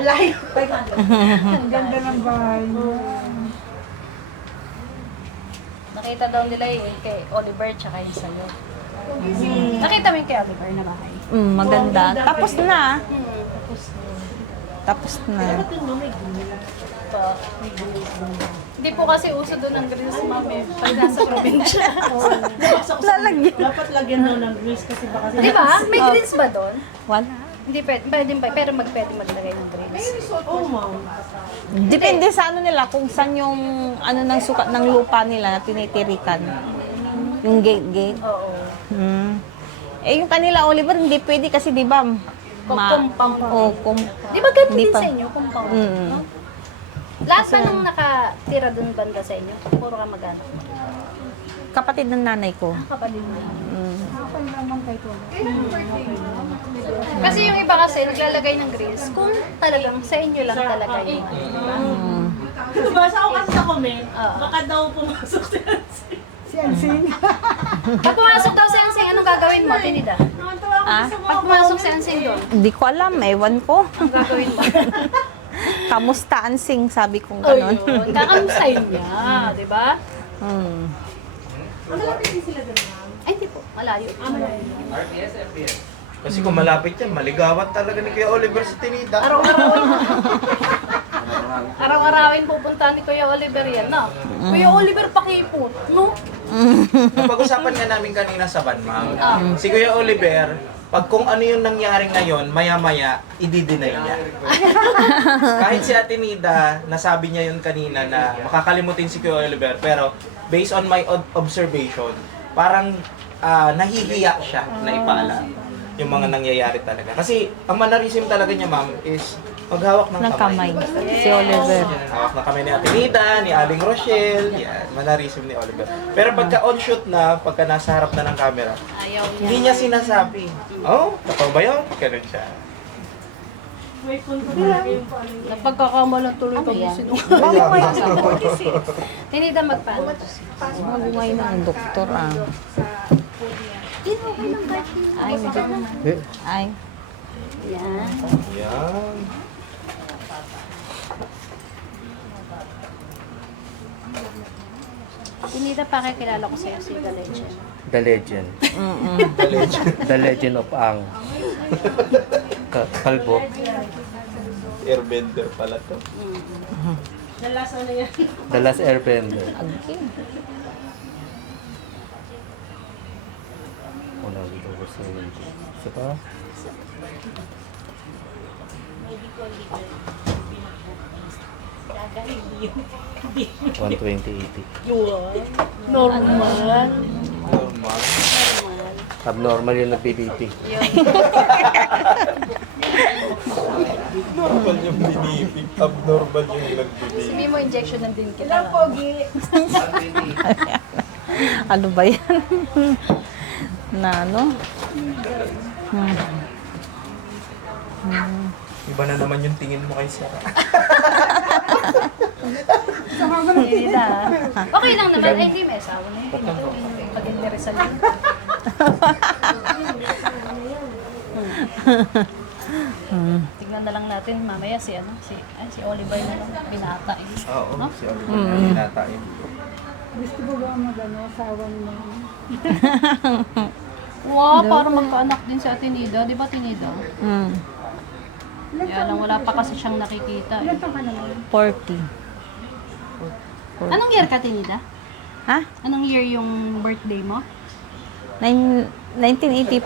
layo. Ang ganda ng bahay mo. Nakita daw nila yung kay Oliver tsaka yung sa'yo. Nakita mo yung kay Oliver na bahay. Maganda. Tapos na. Tapos na. Hindi po kasi uso doon ang grills, mami. Pag nasa probinsya. Lalagyan. Dapat lagyan daw ng grease kasi baka Di ba? May grills ba doon? Wala. Hindi pwede ba? Pero pwede maglagay ng grills. oh, ma'am. Depende sa ano nila, kung saan yung ano ng sukat ng lupa nila na tinitirikan. Yung gate. Oo. Eh yung kanila, Oliver, hindi pwede kasi di ba? Compound. Di Di ba ganun Di din pa. sa inyo? Compound. Mm. No? Lahat ba nang nakatira doon banda sa inyo? Puro ka mag-anak. Kapatid ng nanay ko. Kapatid mo. Kasi yung iba kasi naglalagay ng grills kung talagang sa inyo lang talaga yun. Basa ako kasi sa comment, baka daw pumasok si Ansing. Pag pumasok daw si Ansing, anong gagawin mo, Tinida? Pag pumasok si Ansing doon, Hindi ko alam, ewan ko. anong gagawin mo? Kamusta ansing, sabi kong ganon. Ayun, kakamustahin niya, di ba? Ay, hindi po. Malayo. Kasi kung malapit yan, maligawan talaga ni Kuya Oliver sa Tinida. Araw-arawin pupunta ni Kuya Oliver yan, no? Kuya Oliver, pakipot, no? Napag-usapan nga namin kanina sa van, ma'am. Si Kuya Oliver, pag kung ano yung nangyari ngayon, maya-maya, i-deny niya. Kahit si Ate Nida, nasabi niya yun kanina na makakalimutin si Kuya Oliver, pero based on my observation, parang nahihiya siya na ipaalam yung mga nangyayari talaga. Kasi ang mannerism talaga niya, ma'am, is maghawak ng kamay. Si Oliver. Hawak na kami ni Ate Nida, ni Aling Rochelle, yan, mannerism ni Oliver. Pero pagka on-shoot na, pagka nasa harap na ng camera, Ayaw niya. hindi niya sinasabi. Oh, totoo ba yun? Ganun siya. May punto na rin po. Napagkakamalan tuloy kami Tinida magpaano. Magumay ng doktor Hindi, okay lang kahit hindi. Ay. Yan. Yan. Tinida, pakikilala ko sa'yo si The Legend. The Legend. The legend. The Legend of Ang. Kalbo. Airbender pala to. Nalasa na yan. The Last Airbender. Una dito ko sa isa pa. dalaga, hindi yun. 120/80. Normal. Normal. Abnormal yung nagpipiti. Normal yung binibig. Abnormal yung nagbibig. Sabi mo injection ng din kita. Ano ba yan? Na ano? Iba na naman yung tingin mo kay Sarah. Tinida. Okay lang naman. Ay, hindi may asawa na yun. Pag hindi Rizal yun. Tignan na lang natin mamaya si Oliver na lang. Binata eh. Oo, si Oliver na hinatain. Wow, parang magkaanak din si Ate Nida. Di ba Tinida? Kaya lang wala pa kasi siyang nakikita. 40. Anong year ka, Tinida? Ha? Anong year yung birthday mo? 1985.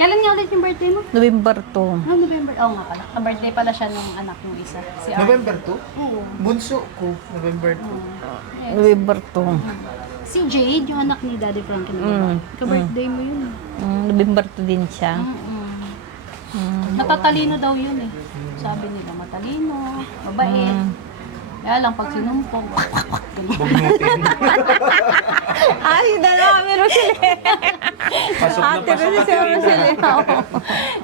Kailan nga ulit yung birthday mo? November 2. Oh, November. Oo nga pala. Ka-birthday pala siya nung anak ng isa. Si Art. November 2? Oo. Bunso ko. November 2. Yes. November 2. Si Jade, yung anak ni Daddy Frankie na babae. Ka-birthday mo yun. November 2 din siya. Natatalino daw yun eh. Sabi nila, matalino, mabait. Kaya lang, pag sinumpong, Bugnutin. Ay, dalawa Rochelle. Pasok na Ate pasok Rochelle, at Rochelle.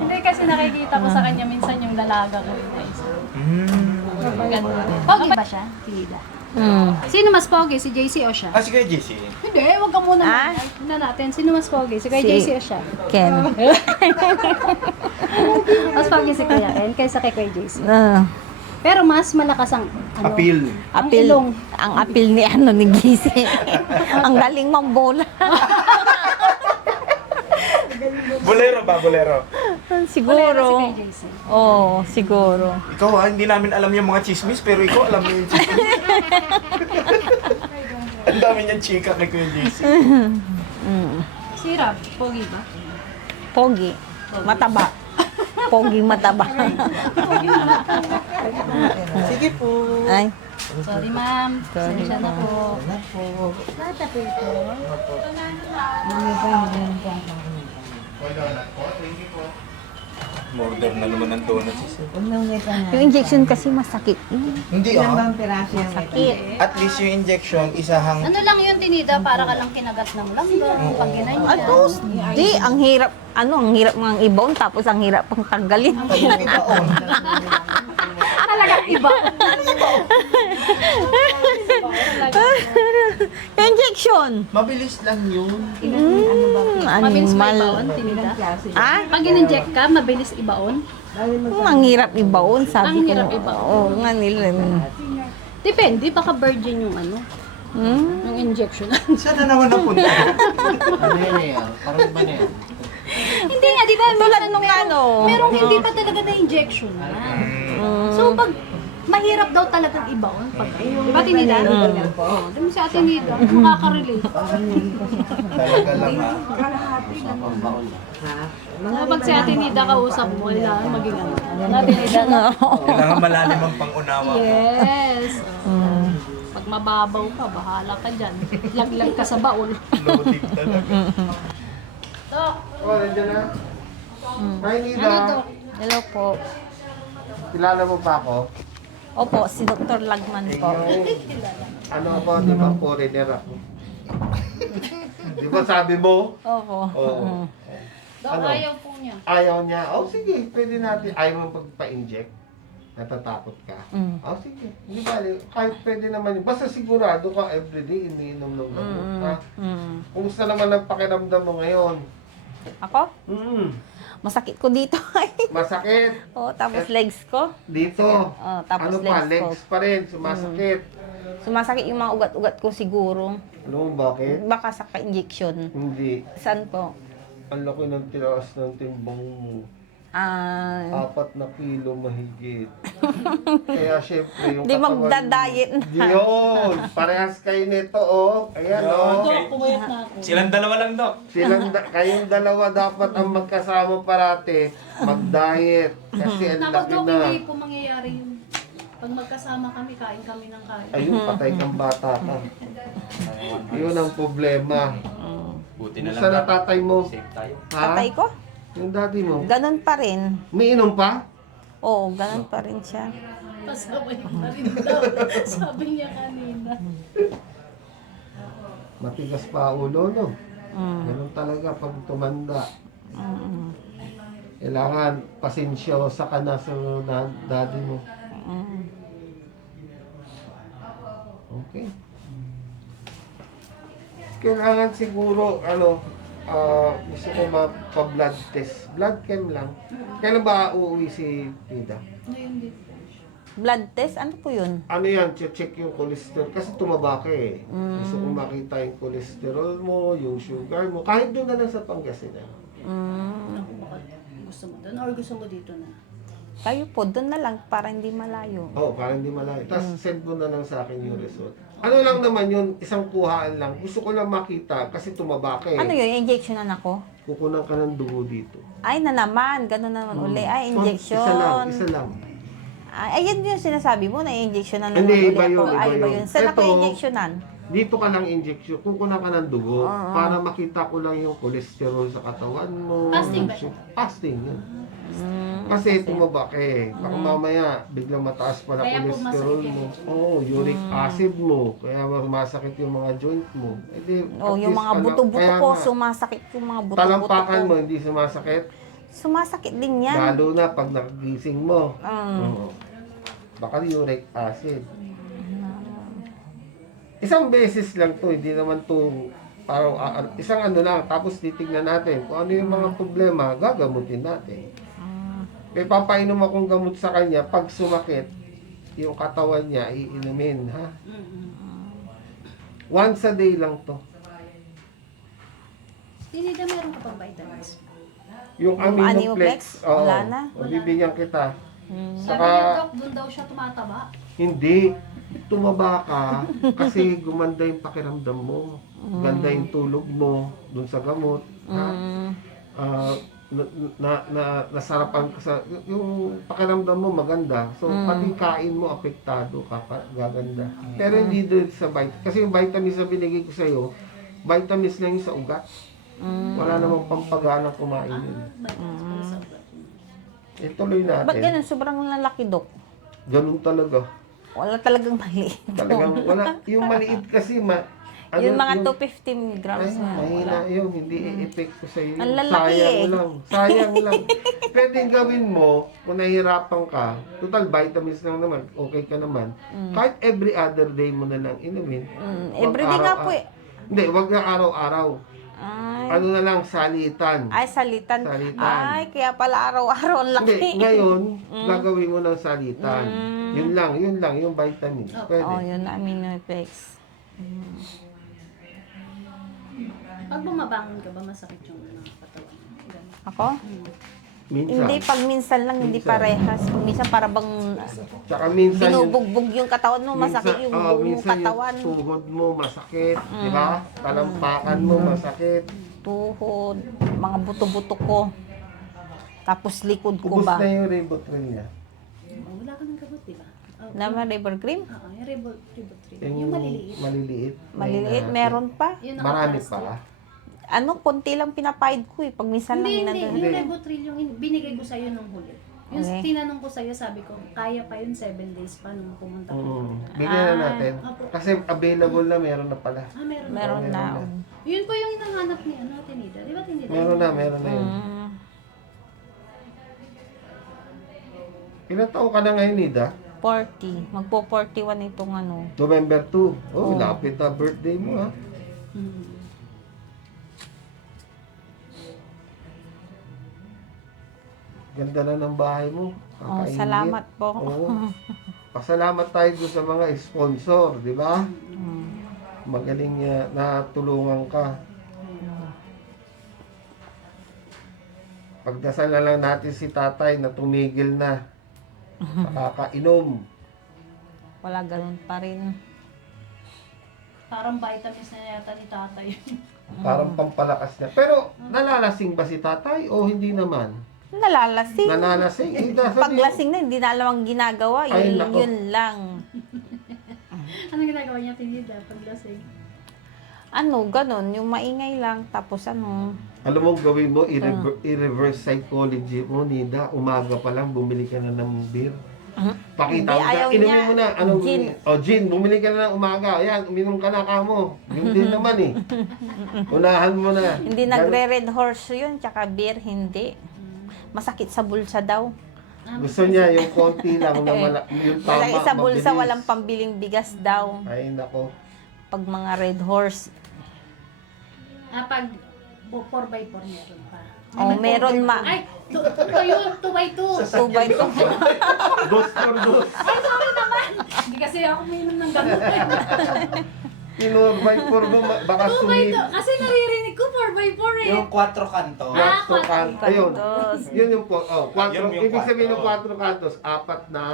Hindi kasi nakikita ko sa kanya minsan yung lalaga ko yung isa. Ganun. Pogi ba siya? Tinida. Sino mas pogi? Si JC o siya? Si Kuya JC. Hindi, wag ka muna. Tignan natin. Sino mas pogi? Si Kuya JC o siya? Ken. Mas pogi si Kuya Ken kaysa kay Kuya JC. Ah. Pero mas malakas ang ano, Appeal. ang Apil, ilong. ang apil ni ni Gisi. Ang galing mambola. Bolero ba? Bolero. Siguro. Wala si Kuya JC. Oo, siguro. Ikaw hindi namin alam yung mga chismis, pero ikaw alam mo yung chismis. Ang dami niyang chika kay Kuya JC. Si Rab, pogi ba? Pogi. Mataba. Pogi mataba. Sige po. Ay. Sorry ma'am. Sensya na po. Order na naman ng donuts. Yung injection kasi masakit. Hindi Sakit. At least yung injection, isahang... Ano lang yun, Tinida? Para ka lang kinagat ng langgam. Pag ginanyan. Ano? Di, ang hirap. Ang hirap mga ibaon tapos ang hirap pang tanggalin. Talagang iba. Injection. Mabilis lang yun. Mabilis ba Animal. ibaon, Tinida? Ah? Pag in-inject ka, mabilis ibaon? Ang hirap ibaon, sabi Ang ko. hirap ibaon. Oo, nga nila. Depende, baka virgin yung ano, yung injection. Saan na naman napunta? Ano yan eh? Parang iba na yan. Hindi nga, di ba? Tulad nung ano. Merong hindi pa talaga na injection na. So, pag mahirap daw talagang ibaon. Pag, di ba, Tinida? Oo. Di mo si Ate Nida, makaka-relate. Talaga lang Pag si Ate Nida kausap mo, kailangan maging ano. Ate Nida na. Kailangan malalim ang pangunawa. Yes. Pag mababaw ka, bahala ka dyan. Laglag ka sa baul. Loading talaga. Oh, nandiyan na. Hi, Nida. Ano to? Hello po. Kilala mo pa ako? Opo, si Dr. Lagman po. Ano ako, di ba? Foreigner ako. Di ba sabi mo? Opo. Oo. Daw Ano? ayaw po niya. Ayaw niya. Oh, sige. Pwede natin. Ayaw mo pagpa-inject. Natatakot ka. Oh, sige. Hindi bali. Kahit pwede naman. Basta sigurado ka everyday iniinom ng gamot. Ha? Kumusta naman ang pakiramdam mo ngayon? Ako? Masakit ko dito. Masakit. Oh, tapos legs ko. Dito. Oh, tapos Ano pa? legs ko. Legs pa rin. Sumasakit. Sumasakit yung mga ugat-ugat ko siguro. Alam mo bakit? Baka sa ka-injection. Hindi. Saan po? Ang laki ng tiraas ng timbang mo. 4 na kilo mahigit. Kaya syempre yung Di katawan mo- magda-diet na. Yun! Parehas kayo nito, oh. Ayan, oh. Pumayat na ako. Silang dalawa lang, Dok. Kayong dalawa dapat ang magkasama parate. Mag-diet. Kasi ang Naku, laki Dok, na. hindi po mangyayari yun. Pag magkasama kami, kain kami ng kain. Ayun, patay kang bata ka. Yun ang problema. Buti na lang. Saan na tatay mo? Safe tayo. Ha? Tatay ko, Yung daddy mo? ganun pa rin. May inom pa? Oo, ganun pa rin siya. Pasabay pa rin daw. Sabi niya kanina. Matigas pa ulo, no? Mm. Ganun talaga pag tumanda. Mm. Kailangan pasensyosa ka na sa daddy mo. Mm. Okay. Kailangan siguro, gusto ko pa-blood test. Blood chem lang. Kailan ba uuwi si Tida? Ngayon dito. Blood test, ano po yun? Ano yan, check yung cholesterol. Kasi tumaba ka eh. Gusto ko makita yung cholesterol mo, yung sugar mo. Kahit doon na lang sa Pangasinan. Mm. Ako baka gusto mo doon or gusto mo dito na? Kayo po, doon na lang para hindi malayo. Oo, parang hindi malayo. Tapos send mo na lang sa akin yung result. Ano lang naman yun, isang kuhaan lang. Gusto ko lang makita kasi tumaba ka eh. Ano yun, injectionan ako? Kukunan ka ng dugo dito. Ay na naman, ganun naman uli. Ay, injection. Isa lang. Ay, ayun yung sinasabi mo na injectionan naman Hindi, uli iba ako. yun, Ay, iba iba yun. yun. Saan ako Ito, injectionan? Dito ka lang injection, kukunan ka ng dugo para makita ko lang yung cholesterol sa katawan mo. Fasting ba siya? Fasting, yun. Kasi tumaba ka eh. Baka mamaya biglang mataas pa na Kaya po cholesterol masakit mo. yung Oo, uric acid mo. Kaya masakit yung mga joint mo. Eh di, Oh, at yung least mga buto-buto kaya ko, nga, sumasakit yung mga buto-buto talampakan ko. mo, hindi sumasakit. Sumasakit din yan. Lalo na pag nagising mo. Mm. Oo. Baka uric acid. Isang beses lang to, hindi naman to parang isang ano lang, tapos titignan natin kung ano yung mga problema, gagamutin natin. May papainom akong gamot sa kanya pag sumakit yung katawan niya, iinumin, ha? Once a day lang to. Tinida meron ka pang vitamins. Yung Aminoplex? Aminoplex, oo, Wala na. bibigyan kita. Sabi Saka, ni Doc, doon daw siya tumataba. hindi. Tumaba ka kasi gumanda yung pakiramdam mo. Ganda yung tulog mo dun sa gamot. Ha? Ah, nasarapan ka sa yung pakiramdam mo maganda. So pati kain mo apektado ka, gaganda. Pero hindi doon sa vitamins. Kasi yung vitamins na binigay ko sa iyo, vitamins lang yung sa ugat. Wala namang pampagana kumain yun. Ituloy Ba't natin. ganun? Sobrang lalaki, Dok. Ganun talaga. Wala talagang mali. Talagang wala. Yung maliit kasi, Yung mga yung- 250 grams Ay, na. mahina yun. Hindi i-effect ko sa iyo. Ang lalaki Sayang eh. lang. Sayang lang. Pwedeng gawin mo, kung nahihirapan ka, total vitamins lang naman, okay ka naman. Kahit every other day mo na lang inumin. Wag Everyday nga po eh. Hindi, wag na araw-araw. Ay, Ano na lang, salitan. salitan. Salitan. Ay, kaya pala araw-araw ang laki. Hindi, ngayon, gagawin mo ng salitan. Yun lang, yung vitamins. Pwede. Oh, yun na, Aminoplex. Pag bumabangon ka ba, masakit yung katawan? Ganun. Ako? Minsan. Hindi, pag minsan lang, hindi Minsan. parehas. Pag minsan para bang Tsaka minsan yung binubugbog yung katawan mo, masakit yung buong minsan katawan. yung tuhod mo masakit, di ba? Talampakan mo masakit. Tuhod, mga buto-buto ko. Tapos likod ko Ubus ba? na yung Ribotril niya. Wala ka ng gamot, di ba? Naman river cream? Oo, yung Ribotril. Yung maliliit. Maliliit. Maliliit, May meron pa. Yung Marami naka-plastic. pa. Ano, konti lang pinapahid ko eh. Pag minsan lang Hindi. nandun. Yung Ribotril, yung binigay ko sa'yo nung huli. Yung Okay. tinanong ko sa'yo, sabi ko, kaya pa yun 7 days pa nung pumunta ko. Bigyan na natin. Opo. Kasi available na, meron na pala. Meron. Meron na. Yun po yung hinahanap ni Tinida. Di ba Tinida? Meron na yun. Mm, Ilan taon ka na ngayon, Nida? 40. Magpo-41 itong ano. November 2. Oh, lapit na birthday mo, ha? Ganda na ng bahay mo. Oh, Kakaingit. salamat po. Oo. Pasalamat tayo doon sa mga sponsor, di ba? Magaling na tulungan ka. Pagdasal na lang natin si tatay na tumigil na sa kakainom. Wala ganun pa rin. Parang vitamins na yata ni tatay. Parang pampalakas na. Pero nalalasing ba si tatay o hindi naman? Nalalasing. Nanalasing. Eh, nasa Paglasing na, hindi na alam ang ginagawa. Ay, Yun, nako. yun lang. Ano ginagawa niya, Tinida, paglasing? Ano, ganun. Yung maingay lang. Tapos ano. Alam mo, gawin mo, i-reverse psychology mo, Nida. Umaga pa lang, bumili ka na ng beer. Pakita Hindi, mo ayaw siya. Inumin niya. mo na. Anong Gin. Gin. Bumili ka na ng umaga. Ayan, uminom ka na kamo. Yun din naman eh. Unahan mo na. Hindi nagre-red horse yun. Tsaka beer, hindi. Masakit sa bulsa daw. Gusto niya yung konti lang na yung tama, Malaki sa bulsa, mabilis. walang pambiling bigas daw. Ay, nako. Pag mga red horse. Pag 4x4 meron pa. Oh, meron Ay, ito yun, 2x2. 2x2. Dos por dos. Ay, sorry naman. Hindi kasi ako minum ng gamot. By four mo, baka 2x2. sumip. Kasi naririnig ko 4x4 eh. Yung 4 kanto. Quattro cantos. Ayun. Cantos. Yun yung po. Oh, quattro. Yun yung Ibig sabihin ng quattro. 4 cantos, apat na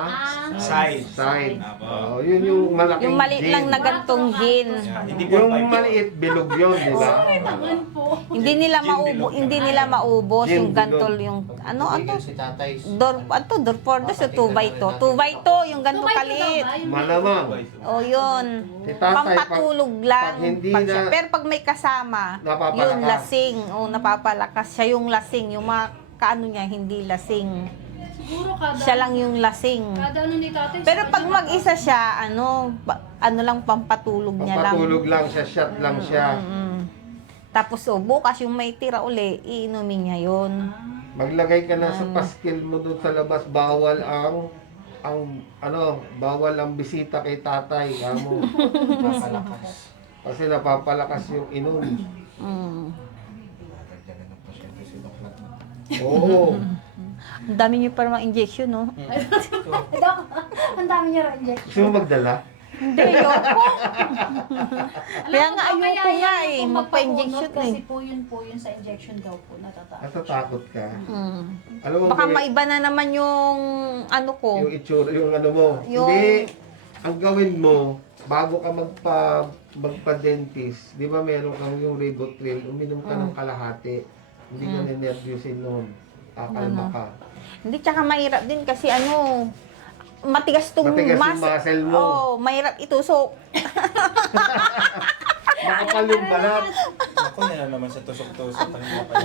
Side. side. Oh, yun yung malaking Yung maliit lang na gantong gin. Hindi Yung maliit, bilog yun, di ba? Sorry naman po. Hindi nila maubos Gin yung gantol bilog. yung ano Si tatay. Dorpordos yung 2x2. 2x2 yung ganto 2x2 kalit. daw ba? Yung Malamang. O yun. Si tatay, Pampatulog lang. pag hindi siya- na- pero pag may kasama, Napapalakas. yun lasing. O napapalakas. Siya yung lasing. Yung mga kaano niya, hindi lasing. Siguro kada, Siya lang yung lasing. kada ano ni tatay. Pero pag mag-isa siya, ano lang pampatulog niya lang. Papatulog lang siya, shot lang siya. Tapos bukas yung may tira uli, iinumin niya yun. Maglagay ka na sa paskil mo doon sa labas, bawal bawal ang bisita kay tatay, kamo. Kasi napapalakas yung inom. Mm. Oo. Ang dami niyo pa mga injection, no? Ang dami niya rin. Gusto mo magdala? Hindi, ayoko. Kaya nga ayoko nga eh, magpa-injection eh. Kasi po yun sa injection daw po, natatakot. Natatakot ka. Mm. Alam mo, Baka gawin- maiba na naman yung ano ko. yung itsura, yung ano mo. Yung- Hindi, ang gawin mo, bago ka magpa-dentist, di ba meron kang yung Rivotril, uminom ka ng kalahati. Hindi ka ninervyusin nun. Kakalma ka. Hindi, tsaka mahirap din kasi matigas tong Matigas yung muscle mo. Oo, mahirap itusok. Makapal yung balat. Ako na naman sa tusok-tusok.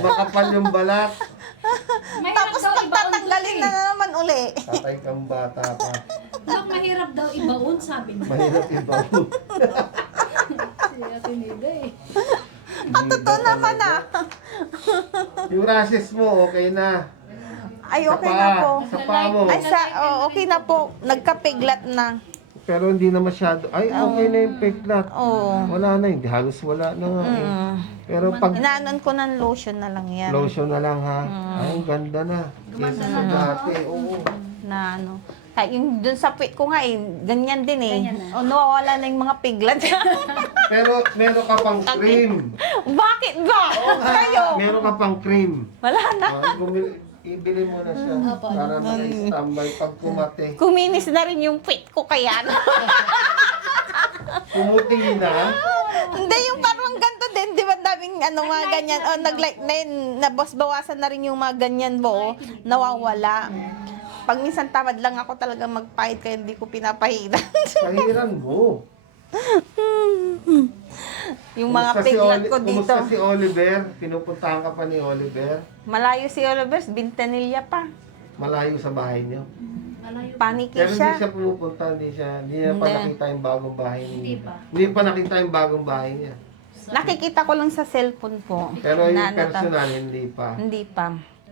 Makapal yung balat. Tapos pagtatanggalin na naman uli. Tatay kang bata pa. Dok, mahirap daw ibaon, sabi niya. Mahirap iba. Si Ate Nida eh. Totoo naman ah. Yung rashes mo, okay na. Ay, Sa okay paa, na po. Sa paa mo. Ay, okay na po. Nagkapiglat na. Pero hindi na masyado. Ay, okay na yung peklat. Oo. Wala na, hindi halos wala na nga eh. Pero pag Inaanon ko ng lotion na lang yan. lotion na lang ha. Ay, ang ganda na. Kesa sa dati, oo. Na Kaya yung dun sa puwit ko nga ganyan din eh. Ganyan na. O, nawawala na yung mga piglat. Pero meron ka pang cream. Bakit ba? Kayo? Meron ka pang cream. Wala na. Ibili mo na siya para naka-standby pag kumate. Kuminis na rin yung puwit ko kaya. Kumuti na. Hindi, yung parang ganito din. Di ba daming mga ganyan. O, nag-light na yun. Bawasan na rin yung mga ganyan mo. Nawawala. Pag minsan tamad lang ako talaga magpahid kaya hindi ko pinapahidan. Pahiran mo. Yung mga Kumusta si piglat ko dito. Kumusta si Oliver? Pinupuntahan ka pa ni Oliver? Malayo si Oliver, Bintanilla pa. Malayo sa bahay niyo. Malayo. Paniki Pero hindi siya. siya pumupunta, hindi niya pa Hindi. nakita yung bagong bahay niya. Hindi pa. Hindi pa nakita yung bagong bahay niya. Nakikita ko lang sa cellphone po. Pero yung Na ano ta- personal, hindi pa. Hindi pa.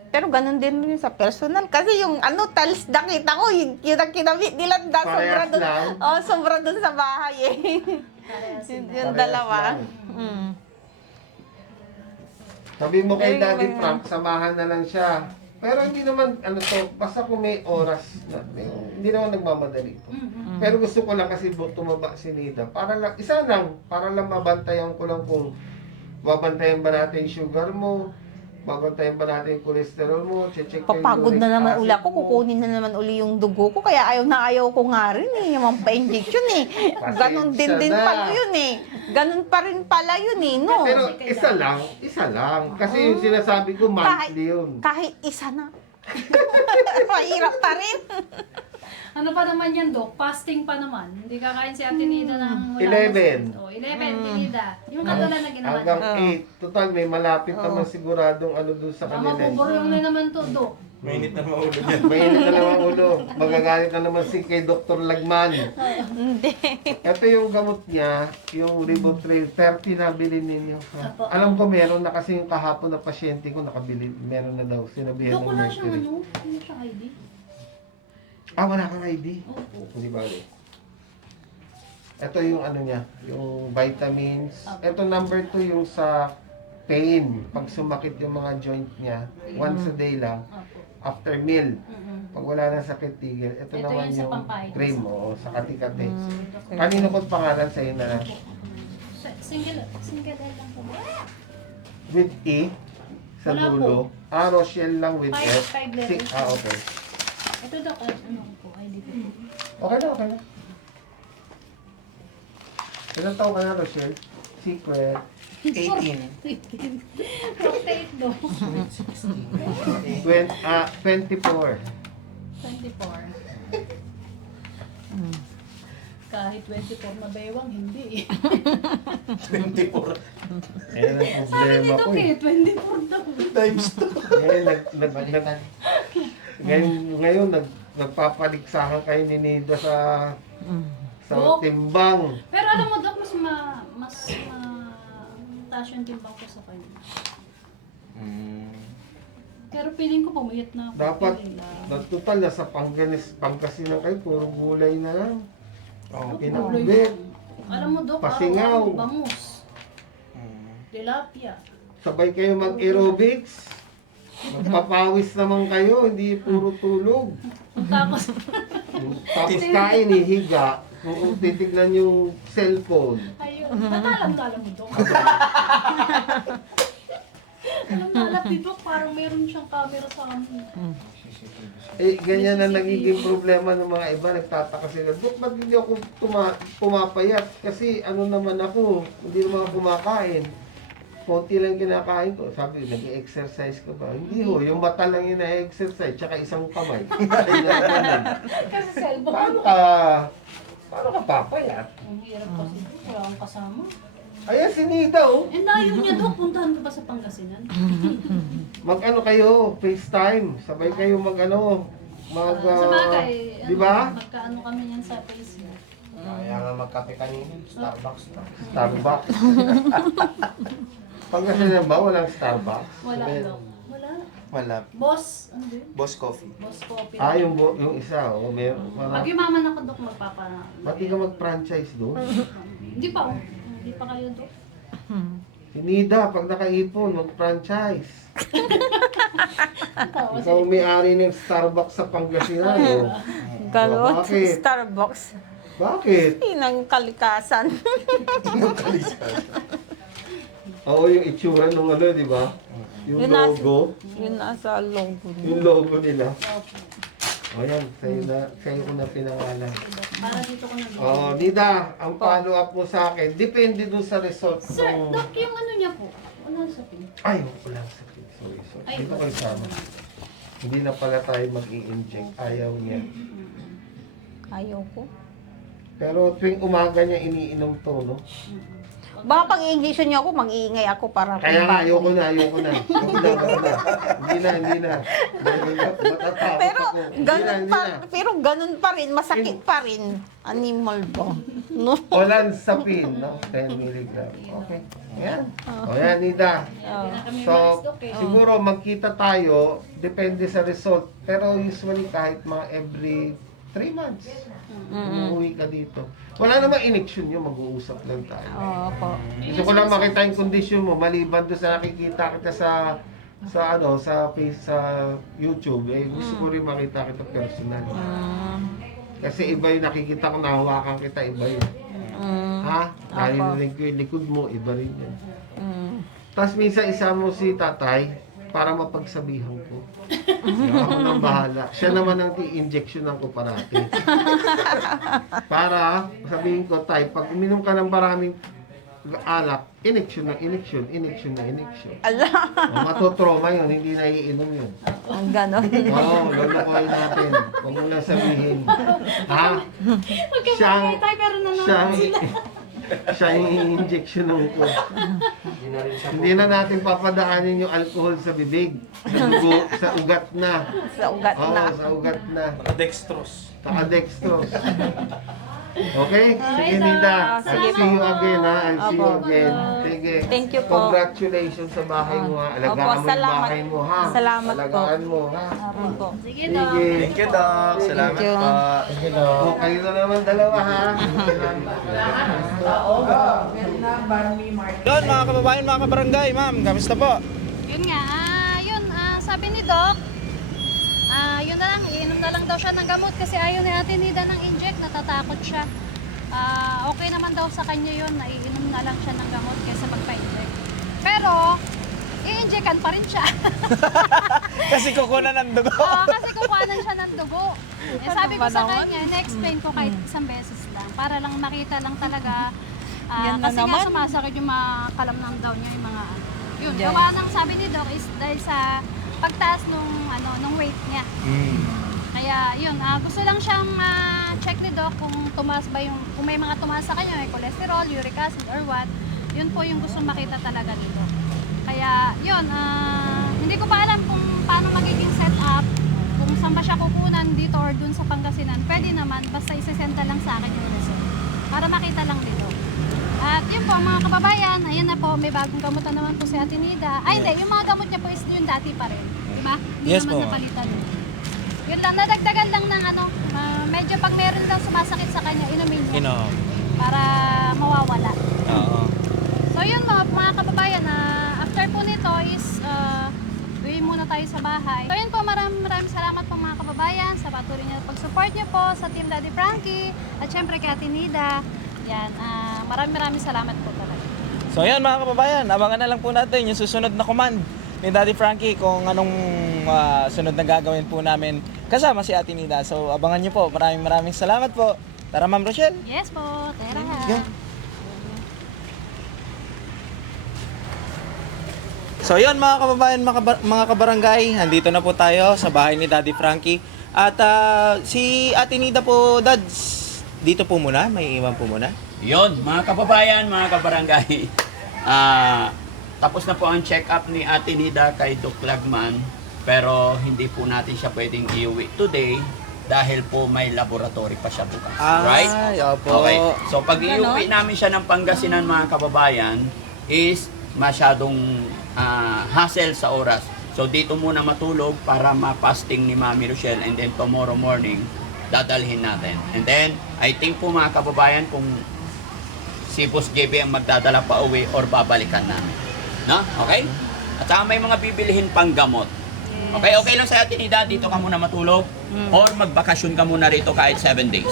Pero ganun din yun sa personal. Kasi yung tiles nakita ko, yung kinabit nila sobra Parehas dun. lang? Oh, sobra dun sa bahay eh. yung Parehas dalawa. lang. Mm. Sabi mo kay Ay, Daddy may- Frank, samahan na lang siya. Pero hindi naman, basta kung may oras, hindi naman nagmamadali ito. Pero gusto ko lang kasi tumaba si Nida. Para lang, para lang mabantayan ko lang kung babantayan ba natin yung sugar mo, babantayan ba natin yung cholesterol mo, check ko yung Papagod na uric naman acid uli ako, mo. kukunin na naman uli yung dugo ko. Kaya ayaw ko nga rin eh, yung pa-injection eh. Ganon din na. pala yun eh. Ganon pa rin pala yun eh, no? Pero isa lang. Kasi yung sinasabi ko, monthly yun. Kahit isa na, Mahirap pa rin. Ano pa naman yan, Dok? Fasting pa naman. Hindi kakain si Ate Nida ng 11. 11, Tinida. Yung katulad na ginawa Hanggang niya. 8. Total, may malapit naman siguradong ano doon sa Mama, kanila. puburyong na naman to, Dok. Mainit na naman ulo. Magagalit na naman si kay Dr. Lagman. Hindi. Ito yung gamot niya, yung Ribotril, 30 na bilhin ninyo. Ha? Apo. Alam ko meron na kasi yung kahapon na pasyente ko nakabili, meron na daw. Sinabihan Dok, ng wala siyang Mercury. wala siyang ID. Ah, wala kang ID? Opo. Hindi bali. Ito yung ano niya, yung vitamins. Ito number 2 yung sa pain. Pag sumakit yung mga joint niya, once a day lang, Opo. after meal. Mm-mm. Pag wala na sakit, tigil. Ito Ito naman yung sa yung pampahid. cream, oo, sa kati-kati. Kanino ko pangalan sa'yo na lang? Single L lang po. With E, sa Wala dulo. Ah, Rochelle lang with Five- F. five letters. Okay. Ito, Dok, ano po, ID po. Okay na, okay na. Ilang taon ka na, Rochelle? Secret. 18. 48, Dok. 24. 24. Kahit 24 na bewang, hindi. 24. Ayan ang Sabi ni problema ko Dok eh. 24 daw. Times 2. Ngayon, nagpapaligsahan kayo ni Nida sa Dok. timbang. Pero alam mo, Dok, mas taas yung timbang ko sa kanya. Pero feeling ko pumayat na ako. Dapat, Feeling na. total, nasa Pangasinan kayo, puro gulay na lang. Oh. Pinakbit. Alam mo, Dok, Pasingaw. araw-araw, bangus, tilapia. Sabay kayo mag-aerobics. Magpapawis naman kayo, hindi puro tulog. Tapos, Tapos kain, hihiga. Kung titignan yung cellphone. ayun, ba't alam mo, Dok? Alam na alam ni Dok, parang meron siyang camera sa amin. Eh, ganyan na nagiging problema ng mga iba. Nagtataka sila, Dok, ba't hindi ako pumapayat? Kasi ano naman ako, hindi naman ako kumakain. Konti lang kinakain ko. Sabi ko, nag-exercise ka ba? Hindi ho, yung mata lang yung na-exercise, tsaka isang kamay. Kasi cellphone. Paano ka papayat? Ang hirap kasi, Dok, wala akong kasama. Ayan, si Nida, oh. Eh, layo niya, Dok, puntahan ko ba sa Pangasinan? Mag-ano kayo, FaceTime. Sabay kayo mag-ano, Sa bagay, di ba? magkaano kami yan sa Facebook. Kaya nga magkape kanina. Starbucks na. Starbucks. Pangasinan ba? Walang Starbucks? Wala, Dok. Wala. Wala. Boss, ano ba yun? Boss Coffee. Boss Coffee. Ah, yung isa, oh. Pag yumaman ako, Dok, magpapa... Ba't di ka mag-franchise doon? Hindi pa, oh. Hindi pa kayo, Dok. Si Nida, pag nakaipon, mag-franchise. Ito, kasi... Ikaw ang may-ari ng Starbucks sa Pangasinan, oh. Ganon. Bakit? Starbucks. Bakit? Inang kalikasan. Oo, yung itsura nung ano, di ba? Yung Yun nasa- logo. Yun nasa logo niya. Yung logo nila. Opo. O yan, sa'yo ko na pinangalan. Para dito ko na. Oh, Nida, ang follow-up mo sa akin, depende dun sa result Sir, ng... Dok, yung ano niya po. Wala sa pin. Ay, wala sa sorry. Ay, Dito kayo sama. Hindi na pala tayo mag-i-inject. Ayaw niya. Ayaw ko. Pero tuwing umaga niya iniinom to, no? Baka pag i-injection niyo ako, mag-iingay ako para Kaya nga, ayoko na. Ayoko na. Hindi na. Matatakot Pero ako. pero ganun pa rin, masakit pa rin. Animal ba? No. Olanzapine, no? 10 mg. Okay. Yan. O yan, Nida. Kaya kami So, mais, Dok, eh. siguro magkita tayo, depende sa result. Pero usually kahit mga every 3 months, umuwi ka dito. Wala namang ineksyon yun, mag-uusap lang tayo. Opo. Gusto ko lang makita yung kondisyon mo, maliban doon sa nakikita kita sa YouTube, eh, gusto ko rin makita kita personal. Kasi iba yung nakikita ko, nahawakan kita, iba yun. Ha? Narinig ko yung likod mo, iba rin yun. Tapos minsan isama mo si tatay para mapagsabihan ko. Ako nang bahala. Siya naman ang i-injectionan ko parati. Para sabihin ko, tay, pag uminom ka ng maraming alak, ineksyon na ineksyon, ineksyon na ineksyon. Ala, Matotrauma yun, hindi na iinom yun. ang ganon. Oo, lulukoy natin. Huwag mo na sabihin. Ha? Siyang, siyang injection ng upo. Hindi na natin papadaanin yung alcohol sa bibig. Sa dugo, sa ugat na. Sa ugat Oo, na. sa ugat na. Dextrose. Taka-dextrose. Okay? Sige, Nida. Sige I'll see you again, ha? I'll see you Opo. again. Sige. Thank you po. Congratulations sa bahay mo, ha? Alagaan Opo, mo yung salamat. bahay mo, ha? Salamat po. Alagaan mo, ha? Opo. Sige, Sige. Doc. Thank you, Doc. Salamat you. po. O, kayo na naman dalawa, ha? Doon, mga kababayan, mga kabarangay, ma'am, kamusta po? Yun nga, sabi ni Doc, yun na lang, iinom na lang daw siya ng gamot kasi ayaw ni Ate Nida ng inject, natatakot siya. Okay naman daw sa kanya yun, naiinom na lang siya ng gamot kaysa magpa-inject. Pero, i-injectan pa rin siya. Kasi kukunan ng dugo. Oo, kasi kukuhanan siya ng dugo. Eh, sabi ko sa kanya, na-explain ko kahit isang beses lang, para lang makita lang talaga. Yan na Kasi nga naman. sumasakit yung mga kalamnang daw niya, yung mga yun. Yan. Gawa ng sabi ni Doc is dahil sa pagtaas nung weight niya. Kaya yun, gusto lang siyang check ni Doc kung tumaas ba yung, kung may mga tumaas sa kanya, may cholesterol, uric acid or what. Yun po yung gusto makita talaga ni Doc. Kaya yun, hindi ko pa alam kung paano magiging setup, kung saan ba siya kukunan dito or dun sa Pangasinan. Pwede naman, basta isesenta lang sa akin yung result. Para makita lang dito. At yun po mga kababayan, ayan na po, may bagong gamot na naman po si Ate Nida. Ay hindi, yung mga gamot niya po is yung dati pa rin. Diba? Hindi Yes naman po. napalitan. Yun lang, nadagdagan lang ng medyo pag meron lang sumasakit sa kanya, inumin niya. Para mawawala. Oo. So yun mga kababayan, after po nito is uwi muna tayo sa bahay. So yun po, maraming salamat po mga kababayan sa patuloy niyo pag-support niyo po sa Team Daddy Frankie at syempre kay Ate Nida. Yan, maraming salamat po talaga. So yan mga kababayan, abangan na lang po natin yung susunod na command ni Daddy Frankie kung anong sunod na gagawin po namin kasama si Ate Nida. So abangan nyo po. Maraming salamat po. Tara Ma'am Rochelle. Yes po, tera. Yan. So yun mga kababayan, mga kabarangay, nandito na po tayo sa bahay ni Daddy Frankie. At si Ate Nida po, Dads, dito po muna, may iwan po muna. Yon, mga kababayan, mga kabarangay. Tapos na po ang check-up ni Ate Nida kay Doc Lagman. Pero hindi po natin siya pwedeng iuwi today dahil po may laboratory pa siya bukas. Right? Ay, opo. Okay. So pag iuwi namin siya ng Pangasinan, mga kababayan, is masyadong hassle sa oras. So dito muna matulog para ma-fasting ni Mami Rochelle, and then tomorrow morning dadalhin natin. And then I think po mga kababayan, kung si Boss JB ang magdadala pa uwi or babalikan namin. No? Okay? At saka may mga bibilihin pang gamot. Okay, okay lang sa Ate Nida, dito ka muna matulog or magbakasyon ka muna rito kahit 7 days.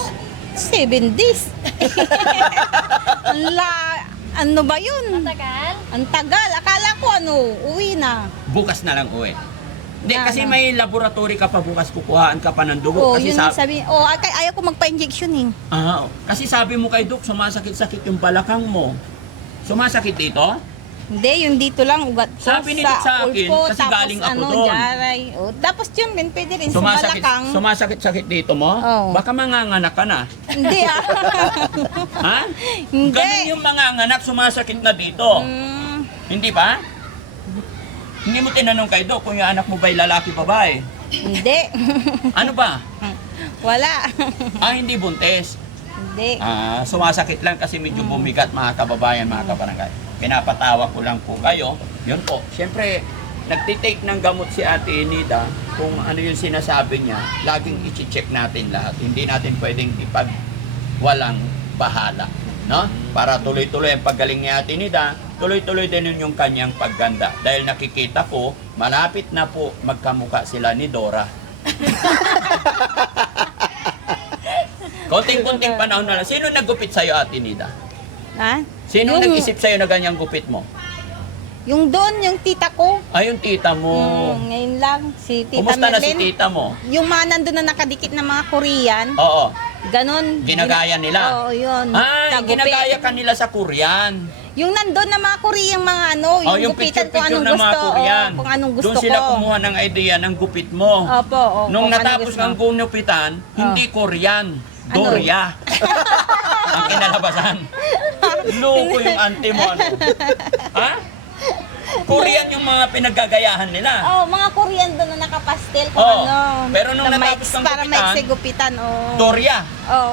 7 days. Ano ba yun? Matagal? Ang tagal. Akala ko uwi na. Bukas na lang uwi. Hindi, Na, kasi na. may laboratory ka pa bukas, kukuhaan ka pa ng dugo. Oh, Kasi yun ang sabi. Oh, ayaw ko magpa-injection eh. kasi sabi mo kay Doc, sumasakit-sakit yung balakang mo. Sumasakit dito? Hindi, yung dito lang, ugat ko Sabi ni Doc sa akin, ulpo, kasi tapos galing ako doon. Jaray. Oh, tapos yun, pwede rin sa balakang. Sumasakit-sakit dito mo? Oo. Baka manganganak ka na. Hindi Ha? Hindi. Ganun yung manganganak, sumasakit na dito. Hindi ba? Hindi mo tinanong kay Doc kung yung anak mo ba'y lalaki babae? Hindi. Ano ba? Wala. Hindi buntis. Hindi. Sumasakit lang kasi medyo bumigat, mga kababayan, mga kabarangay. Pinapatawa ko lang po kayo. Yun po. Siyempre, nagtitake ng gamot si Ate Nida. Kung ano yung sinasabi niya, laging i-check natin lahat. Hindi natin pwedeng ipag walang bahala. No? Para tuloy-tuloy ang paggaling ni Ate Nida, tuloy-tuloy din yung kanyang pagganda. Dahil nakikita ko, malapit na po magkamuka sila ni Dora. Konting-konting panahon na lang. Sino naggupit sa'yo, Ate Nida? Ha? Sino Yung- nag-isip sa'yo na ganyang gupit mo? Yung doon, yung tita ko. Yung tita mo. Ngayon lang, si tita Kumusta na si Merlin. tita mo? Yung mga nandun na nakadikit na mga Korean, Oo. ganon. Ginagaya nila? Oo, yun. Tagupit. Ginagaya ka nila sa Korean. Yung nandun na mga Koreang mga ano, Oh, yung gupitan kung picture-picture anong ng mga gusto. Korean. Kung anong gusto Doon sila ko. kumuha ng idea ng gupit mo. Opo, Nung kung anong natapos gusto. kang gunupitan, hindi Korean, Ano? Doria. Ang kinalabasan. Loko yung ante mo. Ano? Ha? Korean yung mga pinaggagayahan nila. Oh, mga Korean doon na nakapastel kung Oh, ano. pero nung na natapos kang para gupitan, may gupitan, oh. Doria. Oh.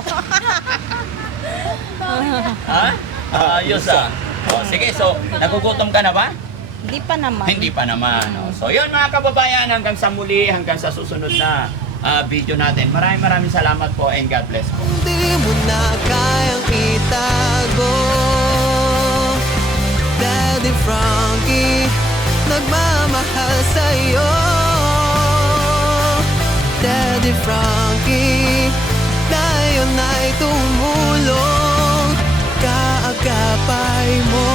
Ha? Ayos ah. Oh, sige, so nagugutom ka na ba? Hindi pa naman. Hindi pa naman. Oh. So yun mga kababayan, hanggang sa muli, hanggang sa susunod na video natin. Maraming salamat po and God bless po. Di mo na kayang itago, Daddy Frankie nagmamahal sa'yo. Daddy Frankie ngayon ay tumulong, kaagapay mo